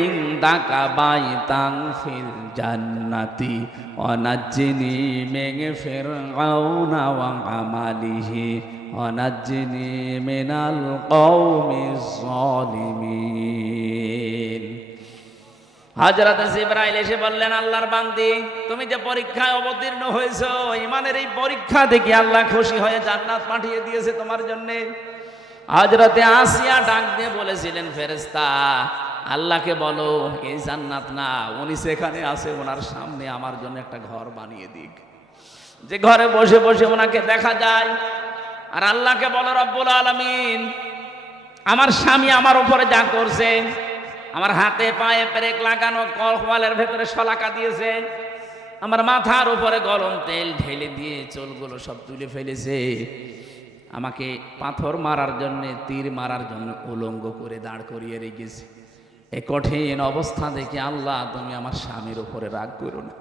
ইনদাকা বাইতান ফিল জান্নাতি ওয়া নাজ্জিনি মিন ফিরআউনা ওয়া আমালিহি ওয়া নাজ্জিনি মিনাল কওমিজ যালিমিন। হযরত জিবরাইল এসে বললেন, আল্লাহর বান্দি, তুমি যে পরীক্ষায় অবতীর্ণ হয়েছো, ঈমানের এই পরীক্ষা দেখে আল্লাহ খুশি হয়ে জান্নাত পাঠিয়ে দিয়েছে তোমার জন্য। হযরতে আসিয়া ডাক দিয়ে বলেছিলেন, ফেরেশতা আল্লাহকে বলো এই জান্নাত না, উনি সেখানে আছে, ওনার সামনে আমার জন্য একটা ঘর বানিয়ে দিক, যে ঘরে বসে বসে ওনাকে দেখা যায়। আর আল্লাহকে বলো, রব্বুল আলামিন, আমার স্বামী আমার উপরে যা করছে, আমার হাতে পায়ে পেরেক লাগানো, কপালের ভেতরে শলাকা দিয়েছে, আমার মাথার উপরে গরম তেল ঢেলে দিয়ে চুলগুলো সব তুলে ফেলেছে, আমাকে পাথর মারার জন্য, তীর মারার জন্য উলঙ্গ করে দাঁড় করিয়ে রেখেছে। এই কঠিন অবস্থা দেখে আল্লাহ, তুমি আমার স্বামীর উপরে রাগ করো না,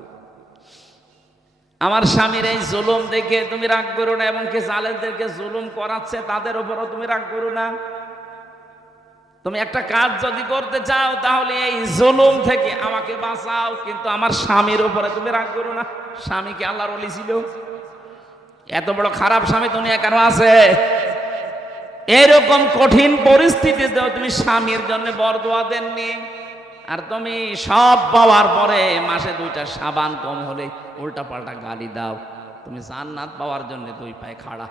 আমার স্বামীর এই জুলুম দেখে তুমি রাগ করো না, এবং কে জালেমদেরকে জুলুম করাচ্ছে তাদের উপরও তুমি রাগ করো না। তুমি একটা কাজ যদি করতে চাও তাহলে এই জুলুম থেকে আমাকে বাঁচাও, কিন্তু আমার স্বামীর উপরে তুমি রাগ করো না। স্বামী কি আল্লাহর ওলি ছিল? এত বড় খারাপ স্বামী দুনিয়া কেন আছে? এরকম কঠিন পরিস্থিতিতেও তুমি স্বামীর জন্য বরদোয়া দেননি, আর তুমি সব পাওয়ার পরে মাসে 2টা সাবান কম হলে উল্টা পাল্টা গালি দাও। তুমি জান্নাত পাওয়ার জন্য দুই পায়ে খাড়া।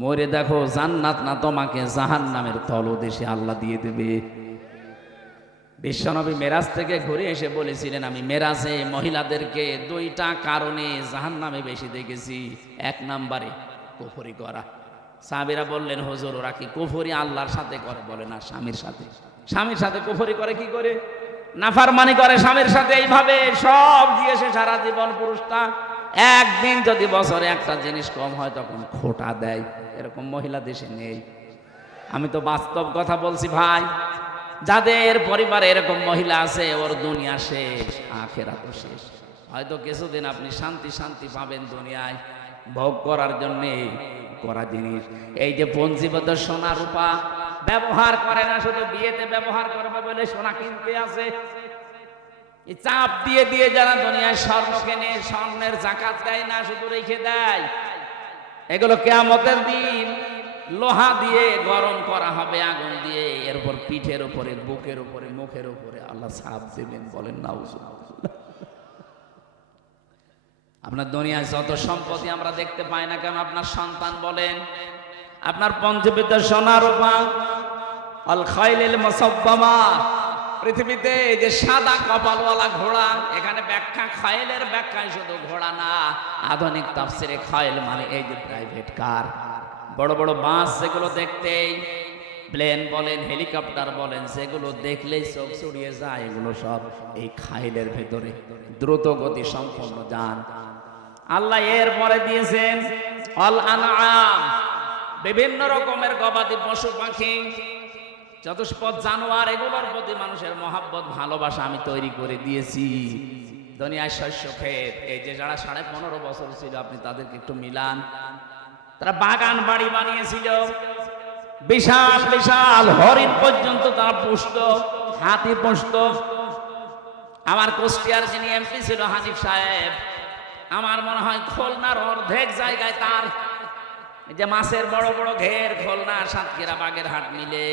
মরে দেখো, জান্নাত না তোমাকে জাহান্নামের তলদেশে আল্লাহ দিয়ে দেবে। বিশ্বনবী মেরাজ থেকে ঘুরে এসে বলেছিলেন, আমি মেরাজে মহিলাদেরকে 2টা কারণে জাহান্নামে বেশি দেখেছি। 1 নম্বরে কুফরি করা। সাহাবীরা বললেন, হুজুর ওরা কি কুফরি আল্লাহর সাথে করে? বলে না, স্বামীর সাথে। স্বামীর সাথে কুফরি করে কি করে? নাফরমানি করে স্বামীর সাথে, এইভাবে সব দিয়েছে সারা জীবন পুরুষটা। একদিন যদি বছরে একটা জিনিস কম হয় তখন খোটা দেয়। এরকম মহিলা দেশে নেই। আমি তো বাস্তব কথা বলছি ভাই। যাদের পরিবারে এরকম মহিলা আছে, ওর দুনিয়া শেষ, আখিরাত শেষ। হয়তো কিছুদিন আপনি শান্তি শান্তি পাবেন দুনিয়ায়, ভোগ করার জন্যে করা জিনিস। এই যে পঞ্জীবদ্ধ সোনা রূপা ব্যবহার করে না, শুধু বিয়েতে ব্যবহার করবে বলে সোনা কিনতে আছে। এই চাপ দিয়ে দিয়ে যারা দুনিয়ায় স্বর্ণ কেনে, স্বর্ণের জাকাত দেয় না, শুধু রেখে দেয়। এগুলো কিয়ামতের দিন লোহা দিয়ে গরম করা হবে, আগুন দিয়ে, এরপর পিঠের উপরে, বুকের উপরে, মুখের উপরে আল্লাহ ছাপ দেবেন। বলেন নাউজুবিল্লাহ। আপনার দুনিয়ায় যত সম্পত্তি আমরা দেখতে পাই না কেন, আপনার সন্তান বলেন, আপনার পঞ্জীবিত সোনা রূপা, আল খাইলিল মুসাব্বামা, পৃথিবীতে এই যে সাদা কপালওয়ালা ঘোড়া, এখানে ব্যাখ্যা খায়েলের ব্যাখ্যায় শুধু ঘোড়া না, আধুনিক তাফসিরে খায়েল মানে এই যে প্রাইভেট কার, বড় বড় বাস যেগুলো দেখতেই, প্লেন বলেন, হেলিকপ্টার বলেন, সেগুলো দেখলেই চোখ ছুড়িয়ে যায়, এগুলো সব এই খাইলের ভেতরে দ্রুত গতি সম্পন্ন যান। আল্লাহ এর পরে দিয়েছেন আল আনআম, বিভিন্ন রকমের গবাদি পশু পাখি, চতুষ্পদ জানোয়ার, এগুলোর প্রতি মানুষের মহাব্বত ভালোবাসা আমি তৈরি করে দিয়েছি। দুনিয়ায় শস্য ক্ষেত, এই যে যারা 15.5 বছর ছিল, আপনি তাদেরকে একটু মিলান, তারা বাগান বাড়ি বানিয়েছিল, বিশাল বিশাল হরিণ পর্যন্ত তারা পুষত, হাতি পুষত। আমার কুষ্টিয়ার যিনি এমপি ছিল হানিফ সাহেব, আমার মনে হয় খুলনার অর্ধেক জায়গায় তার এই যে মাছের বড় বড় ঘের, খুলনা, সাতক্ষীরা, বাগেরহাট মিলে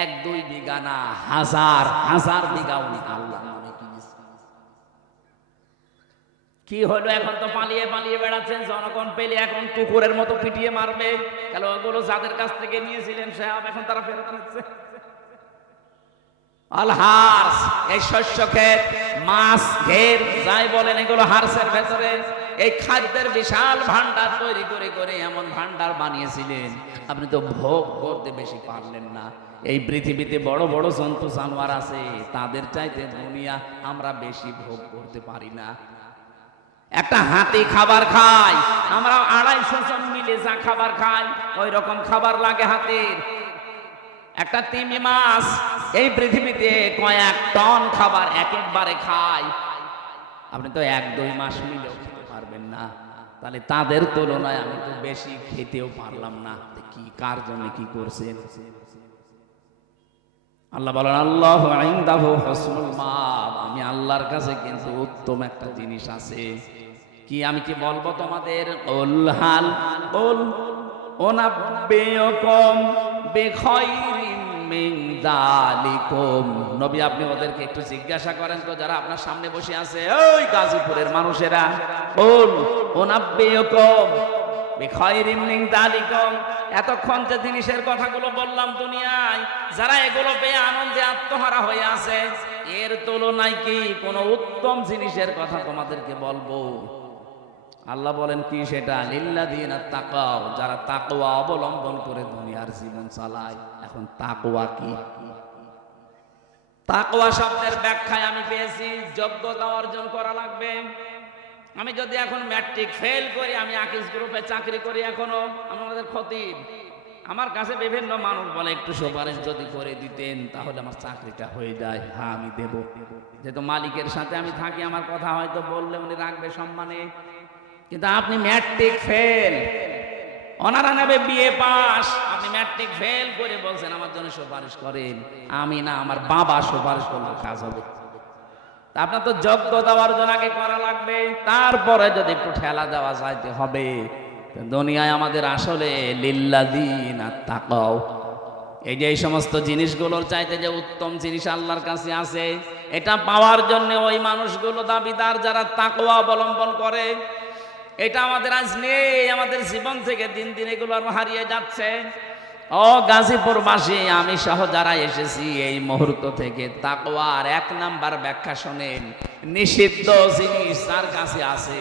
1-2 বিঘা না, হাজার হাজার বিঘা উনি আল্লাহ নামে কিনেছেন। কি হলো, এখন তো পালিয়ে পালিয়ে বেড়াচ্ছেন, জনগণ পেলে এখন কুকুরের মতো পিটিয়ে মারবে। কেন, ওগুলো যাদের কাছ থেকে নিয়েছিলেন সাহেব, এখন তারা ফেরত নিচ্ছে। আল হার্স, এই শস্য ক্ষেত, মাছ, ঘের, যাই বলেন, এগুলো হার্সের ভেতরে এই খাদ্যের বিশাল ভান্ডার তৈরি করে করে এমন ভান্ডার বানিয়েছিলেন, আপনি তো ভোগ করতে বেশি পারলেন না। এই পৃথিবীতে বড় বড় জন্তু জানোয়ার আছে, তাদের চাইতে দুনিয়া আমরা বেশি ভোগ করতে পারি না। একটা হাতি খাবার খায়, আমরা 250 জন মিলে যা খাবার খাই, ওই রকম খাবার লাগে হাতির। একটা তিমি মাছ এই পৃথিবীতে কয়েক টন খাবার একবারে খায়, আপনি তো 1-2 মাস মিলেও খেতে পারবেন না। তাহলে তাদের তুলনায় আমি তো বেশি খেতেও পারলাম না। কি, কার জন্য কি করছেন? আল্লাহ বলেন আল্লাহু ইনদাহু হুসনুল মাআব, আমি আল্লাহর কাছে কিন্তু উত্তম একটা জিনিস আছে। কি, আমি কি বলবো তোমাদের? কুল হাল কুল উনাব্বিউকুম বিখাইরিম মিন যালিকুম, নবী আপনি ওদেরকে একটু জিজ্ঞাসা করেন তো, যারা আপনার সামনে বসে আছে, ওই গাজীপুরের মানুষেরা, কুল উনাব্বিউকুম বিখাইরিম মিন যালিকুম, এতক্ষণ যে জিনিসের কথাগুলো বললাম দুনিয়ায়, যারা এগুলো পেয়ে আনন্দে আত্মহারা হয়ে আছে, এর তুলনায় কি কোনো উত্তম জিনিসের কথা তোমাদেরকে বলবো? আল্লাহ বলেন কি সেটা? লিল্লাযিনা তাকাও, যারা তাকওয়া অবলম্বন করে দুনিয়ার জীবন চালায়। এখন তাকওয়া কি? তাকওয়া শব্দের ব্যাখ্যায় আমি পেয়েছি যোগ্যতা অর্জন করা লাগবে। আমি যদি এখন ম্যাট্রিক ফেল করি, আমি আকিস গ্রুপে চাকরি করি, এখনো আমাদের খতিব, আমার কাছে বিভিন্ন মানুষ বলে একটু সুপারিশ যদি করে দিতেন তাহলে আমার চাকরিটা হয়ে যায়। হ্যাঁ, আমি দেব, যেহেতু মালিকের সাথে আমি থাকি, আমার কথা হয়তো বললে উনি রাখবে সম্মানে। কিন্তু আপনি ম্যাট্রিক ফেল, ওনারা নেবে বিএ পাস, আপনি ম্যাট্রিক ফেল করে বলছেন আমার জন্য সুপারিশ করেন, আমি না, আমার বাবা সুপারিশ করলে কাজ হবে। আপনার তো যোগ্যতা অর্জন আগে করা লাগবে, তারপরে যদি একটু ঠেলা দেওয়া যাইতে হবে। দুনিয়ায় আমাদের আসলে লিল্লাযিনা তাকাও, এই যে এই সমস্ত জিনিসগুলোর চাইতে যে উত্তম জিনিস আল্লাহর কাছে আছে, এটা পাওয়ার জন্য ওই মানুষগুলো দাবিদার যারা তাকওয়া অবলম্বন করে। এটা আমাদের আজ নেই, আমাদের জীবন থেকে দিন দিন এগুলো আরো হারিয়ে যাচ্ছে। ও গাজীপুরবাসী, আমি সহ যারা এসেছি এই মুহূর্ত থেকে তাকওয়ার 1 নাম্বার ব্যাখ্যা শোনেন। নিষিদ্ধ জিনিস যার কাছে আছে,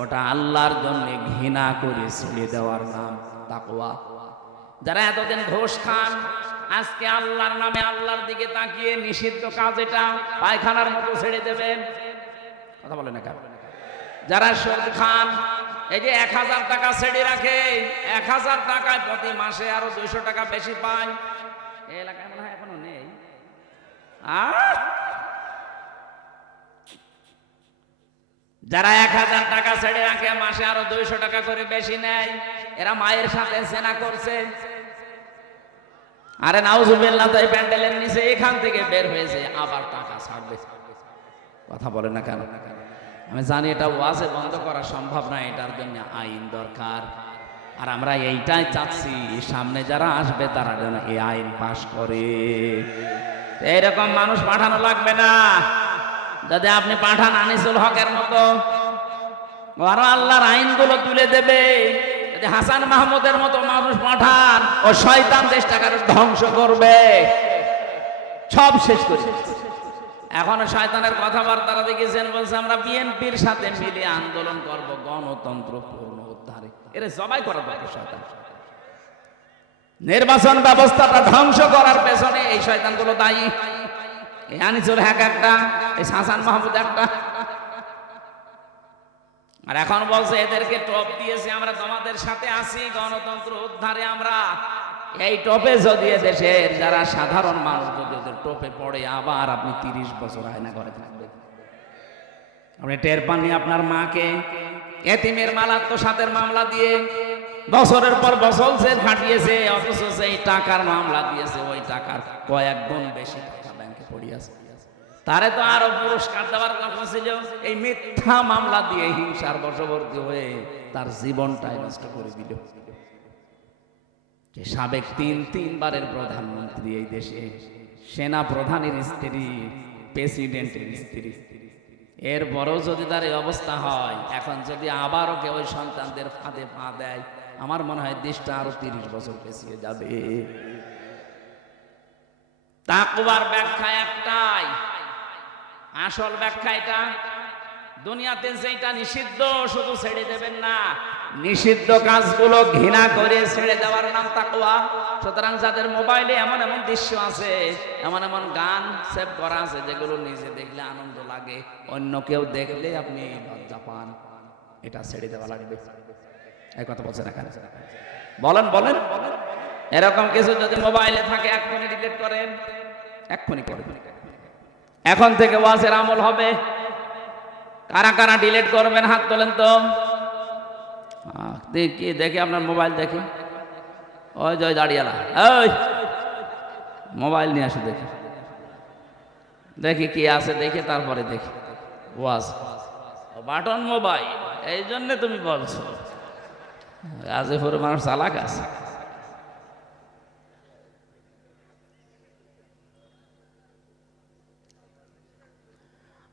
ওটা আল্লাহর জন্য ঘৃণা করে ছেড়ে দেওয়ার নাম তাকওয়া। যারা এতদিন ঘোষ খান, আজকে আল্লাহর নামে আল্লাহর দিকে তাকিয়ে নিষিদ্ধ কাজ এটা পায়খানার মতো ছেড়ে দেবেন। কথা বলে না কেন? যারা সুদ খান, এই যে 1000 টাকা ছেড়ে রাখে, 1000 টাকায় প্রতি মাসে আরো 200 টাকা বেশি পায়। এই এলাকায় মনে হয় এখনো নেই, যারা 1000 টাকা ছেড়ে রাখে মাসে আরো 200 টাকা করে বেশি নেয়, এরা মায়ের সাথে জেনা করছে। আরে নাউজুবিল্লাহ, তাই প্যান্ডেলের নিচে এখান থেকে বের হয়েছে, আবার টাকা ছাড়বে। কথা বলে না কেন? আমি জানি এটা ওয়াজে বন্ধ করা সম্ভব না, এটার জন্য আইন দরকার। আর আমরা এইটাই চাচ্ছি, সামনে যারা আসবে তারা যেন এই আইন পাশ করে। এইরকম মানুষ পাঠানো লাগবে না। যদি আপনি পাঠান আনিসুল হকের মতো, আরো আল্লাহর আইনগুলো তুলে দেবে। যদি হাসান মাহমুদের মতো মানুষ পাঠান, ও শয়তান দেশটাকে ধ্বংস করবে, সব শেষ করে। এখন শয়তানের কথাবার্তারা দেখেছেন, বলছে আমরা বিএনপির সাথে মিলে আন্দোলন করব গণতন্ত্র পূর্ণ উদ্ধারে। এরা জবাই করা দরকার। শয়তান নির্বাচন ব্যবস্থাটা ধ্বংস করার পেছনে এই শয়তানগুলো দায়ী। এই আনিসুল হক একটা, এই হাসান মাহমুদ একটা। আর এখন বলছে এদেরকে টপ দিয়েছে, আমরা তোমাদের সাথে আছি গণতন্ত্র উদ্ধারে। আমরা এই টপে যদি দেশের যারা সাধারণ মানুষ যদি ওদের টপে পড়ে, আবার আপনি 30 বছর আয়না করে থাকবেন। আপনি টের পাননি আপনার মাকে এতিমের মাল আত্মসাতের মামলা দিয়ে বছরের পর বছর জেল খাটিয়েছে, অথচ সেই টাকার মামলা দিয়েছে, ওই টাকার কয়েক গুণ বেশি টাকা ব্যাংকে পড়িয়েছে। তারে তো আরো পুরস্কার দেওয়ার কথা ছিল, এই মিথ্যা মামলা দিয়ে হিংসার বশবর্তী হয়ে তার জীবনটাই নষ্ট করে দিল। যে সাবেক 3বারের প্রধানমন্ত্রী, এই দেশে সেনা প্রধানের স্ত্রী, প্রেসিডেন্টের স্ত্রী, এরপরও যদি তার এই অবস্থা হয়, এখন যদি আবারও কেউ ওই সন্তানদের ফাঁদে পা দেয়, আমার মনে হয় দেশটা আরো 30 বছর পেছিয়ে যাবে। তাকওয়ার ব্যাখ্যা একটাই, আসল ব্যাখ্যা এটা। দুনিয়াতে যেটা নিষিদ্ধ শুধু ছেড়ে দেবেন না, নিষিদ্ধ কাজগুলো ঘৃণা করে ছেড়ে দেওয়ার নাম তাকওয়া। সুতরাং যাদের মোবাইলে এমন এমন দৃশ্য আছে, এমন এমন গান সেভ করা আছে, যেগুলো নিজে দেখলে আনন্দ লাগে, অন্য কেউ দেখলে আপনি লজ্জা পান, এটা ছেড়ে দেওয়া লাগবে। এই কথা বলছে না কেন? বলেন বলেন। এরকম কিছু যদি মোবাইলে থাকে এক্ষুনি ডিলিট করেন, এক্ষুনি করেন। এখন থেকে ওয়াজের আমল হবে। কারা কারা ডিলিট করবেন হাত তোলেন তো। দেখি দেখি আপনার মোবাইল দেখি। ওই জয় দাঁড়িয়ালা, ওই মোবাইল নিয়ে আসে দেখি, দেখি কি আছে দেখি, তারপরে দেখি ওয়াজ। বাটন মোবাইল, এই জন্য তুমি বলছো গাজীপুরের মানুষ চালাক আছে।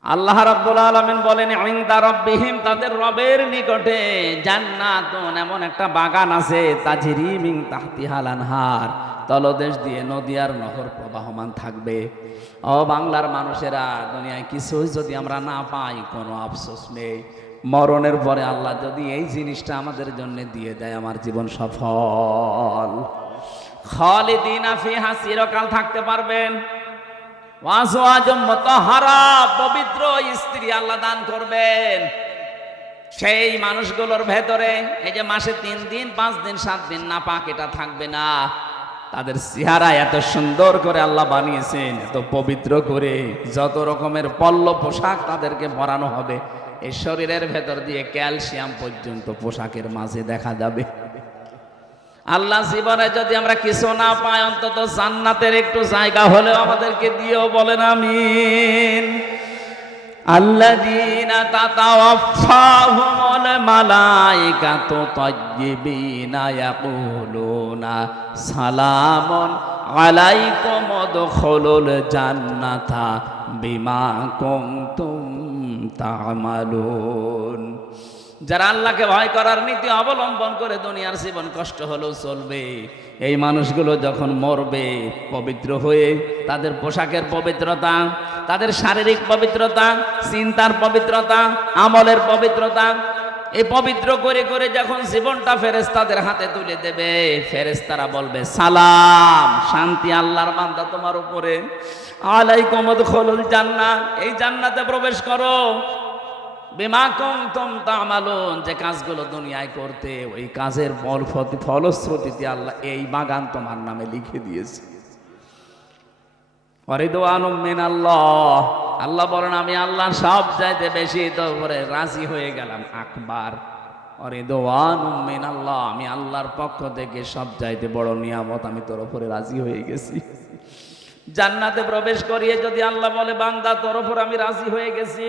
আল্লাহ রাব্বুল আলামিন বলেন, ইনদা রাব্বিহিম, তাদের রবের নিকটে জান্নাতুন, এমন একটা বাগান আছে, তাজরি মিন তাহতিহাল আনহার, তলদেশ দিয়ে নদী আর নহর প্রবাহমান থাকবে। ও বাংলার মানুষেরা, দুনিয়ায় কিছু যদি আমরা না পাই কোনো আফসোস নেই। মরণের পরে আল্লাহ যদি এই জিনিসটা আমাদের জন্য দিয়ে দেয়, আমার জীবন সফল। খালিদিনা ফিহা, চিরকাল থাকতে পারবেন। পবিত্র স্ত্রী আল্লাহ দান করবেন সেই মানুষগুলোর ভেতরে। এই যে মাসে 3 দিন 5 দিন 7 দিন না পাক, এটা থাকবে না। তাদের চেহারা এত সুন্দর করে আল্লাহ বানিয়েছেন, এত পবিত্র করে, যত রকমের পল্ল পোশাক তাদেরকে পরানো হবে, এই শরীরের ভেতর দিয়ে ক্যালসিয়াম পর্যন্ত পোশাকের মাঝে দেখা যাবে। আল্লাহ জীবনে যদি আমরা কিছু না পাই, অন্তত জান্নাতের একটু জায়গা হলেও আমাদেরকে দিও, বলেন আমিন। আল্লাযীনা তাতাওয়াফাহুমুল মালায়েকাতু তাইয়্যিবিনা ইয়াকুলুনা সালামুন আলাইকুম উদখুলুল জান্নাতা বিমা কুনতুম তা'মালুন। যারা আল্লাহকে ভয় করার নীতি অবলম্বন করে দুনিয়ার জীবন কষ্ট হলেও চলবে, এই মানুষগুলো যখন মরবে পবিত্র হয়ে, তাদের পোশাকের পবিত্রতা, তাদের শারীরিক পবিত্রতা, চিন্তার পবিত্রতা, আমলের পবিত্রতা, এই পবিত্র করে করে যখন জীবনটা ফেরেশতাদের হাতে তুলে দেবে, ফেরেশতারা বলবে সালাম, শান্তি আল্লাহর বান্দা তোমার উপরে, আলাইকুম উদখুলুল জান্নাহ, এই জান্নাতে প্রবেশ করো, বিমা কুনতুম তা'মালুন, যে কাজগুলো দুনিয়ায় করতে, ওই কাজের ফলশ্রুতিতে আল্লাহ এই বাগান তোমার নামে লিখে দিয়েছে। ওয়ারিদওয়ানুম মিনাল্লাহ, আল্লাহ বলেন আমি আল্লাহ সব চাইতে বেশি তোর উপরে রাজি হয়ে গেলাম। আকবার, ওয়ারিদওয়ানুম মিনাল্লাহ, আমি আল্লাহর পক্ষ থেকে সব চাইতে বড় নিয়ামত, আমি তোর উপরে রাজি হয়ে গেছি। জান্নাতে প্রবেশ করিয়ে যদি আল্লাহ বলে বান্দা তোর উপর আমি রাজি হয়ে গেছি,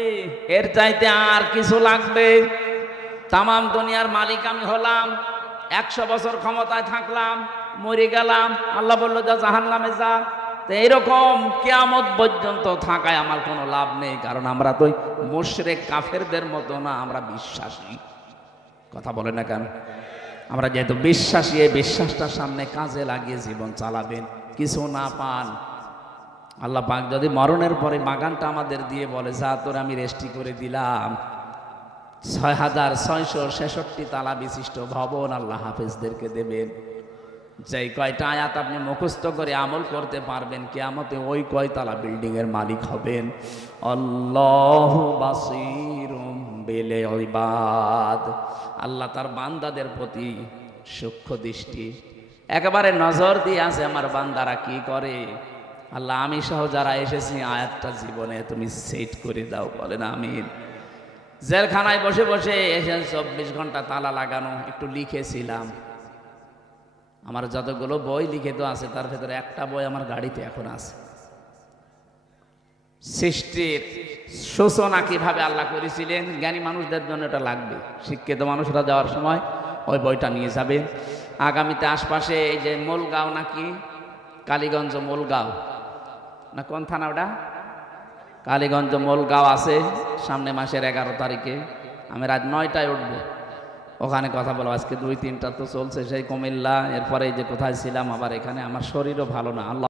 এর চাইতে আর কিছু লাগবে? তামাম দুনিয়ার মালিক আমি হলাম, 100 বছর ক্ষমতায় থাকলাম, মরে গেলাম, আল্লাহ বললো যা জাহান্নামে যা। তো এইরকম কিয়ামত পর্যন্ত থাকায় আমার কোনো লাভ নেই, কারণ আমরা তো মুশরিক কাফেরদের মতো না, আমরা বিশ্বাসী। কথা বলে না কেন? আমরা যেহেতু বিশ্বাসী, এই বিশ্বাসটার সামনে কাজে লাগিয়ে জীবন চালাবেন। কিছু না পান, আল্লাহ পাক যদি মরণের পরে বাগানটা আমাদের দিয়ে বলে যা তোর আমি রেস্টি করে দিলাম, 6666 তালা বিশিষ্ট ভবন আল্লাহ হাফেজদেরকে দেবেন। যেই কয়টা আয়াত আপনি মুখস্থ করে আমল করতে পারবেন, কিয়ামতে ওই কয়তলা বিল্ডিং এর মালিক হবেন। আল্লাহু বাসীরুম বিল ইবাদ, আল্লাহ তার বান্দাদের প্রতি সূক্ষ্ম দৃষ্টি, একেবারে নজর দিয়ে আছে আমার বান্দারা কি করে। আল্লাহ আমি সহ যারা এসেছি আয়াতটা জীবনে তুমি সেট করে দাও, বলেন আমিন। জেলখানায় বসে বসে এসে 24 ঘন্টা তালা লাগানো, একটু লিখেছিলাম। আমার যতগুলো বই লিখিত আছে তার ভেতরে একটা বই আমার গাড়িতে এখন আছে। সৃষ্টির সূচনা কিভাবে আল্লাহ করেছিলেন, জ্ঞানী মানুষদের জন্য এটা লাগবে। শিক্ষিত মানুষরা যাওয়ার সময় ওই বইটা নিয়ে যাবে। আগামীতে আশপাশে এই যে মোলগাঁও নাকি কালীগঞ্জ, মোলগাঁও না কোন থানা ওটা, কালীগঞ্জ মোলগাঁও আছে, সামনে মাসের 11 তারিখে আমি রাত 9টায় উঠবো, ওখানে কথা বলবো। আজকে 2-3টা তো চলছে সেই কুমিল্লা, এরপরে এই যে কোথায় ছিলাম আবার এখানে। আমার শরীরও ভালো না, আল্লাহ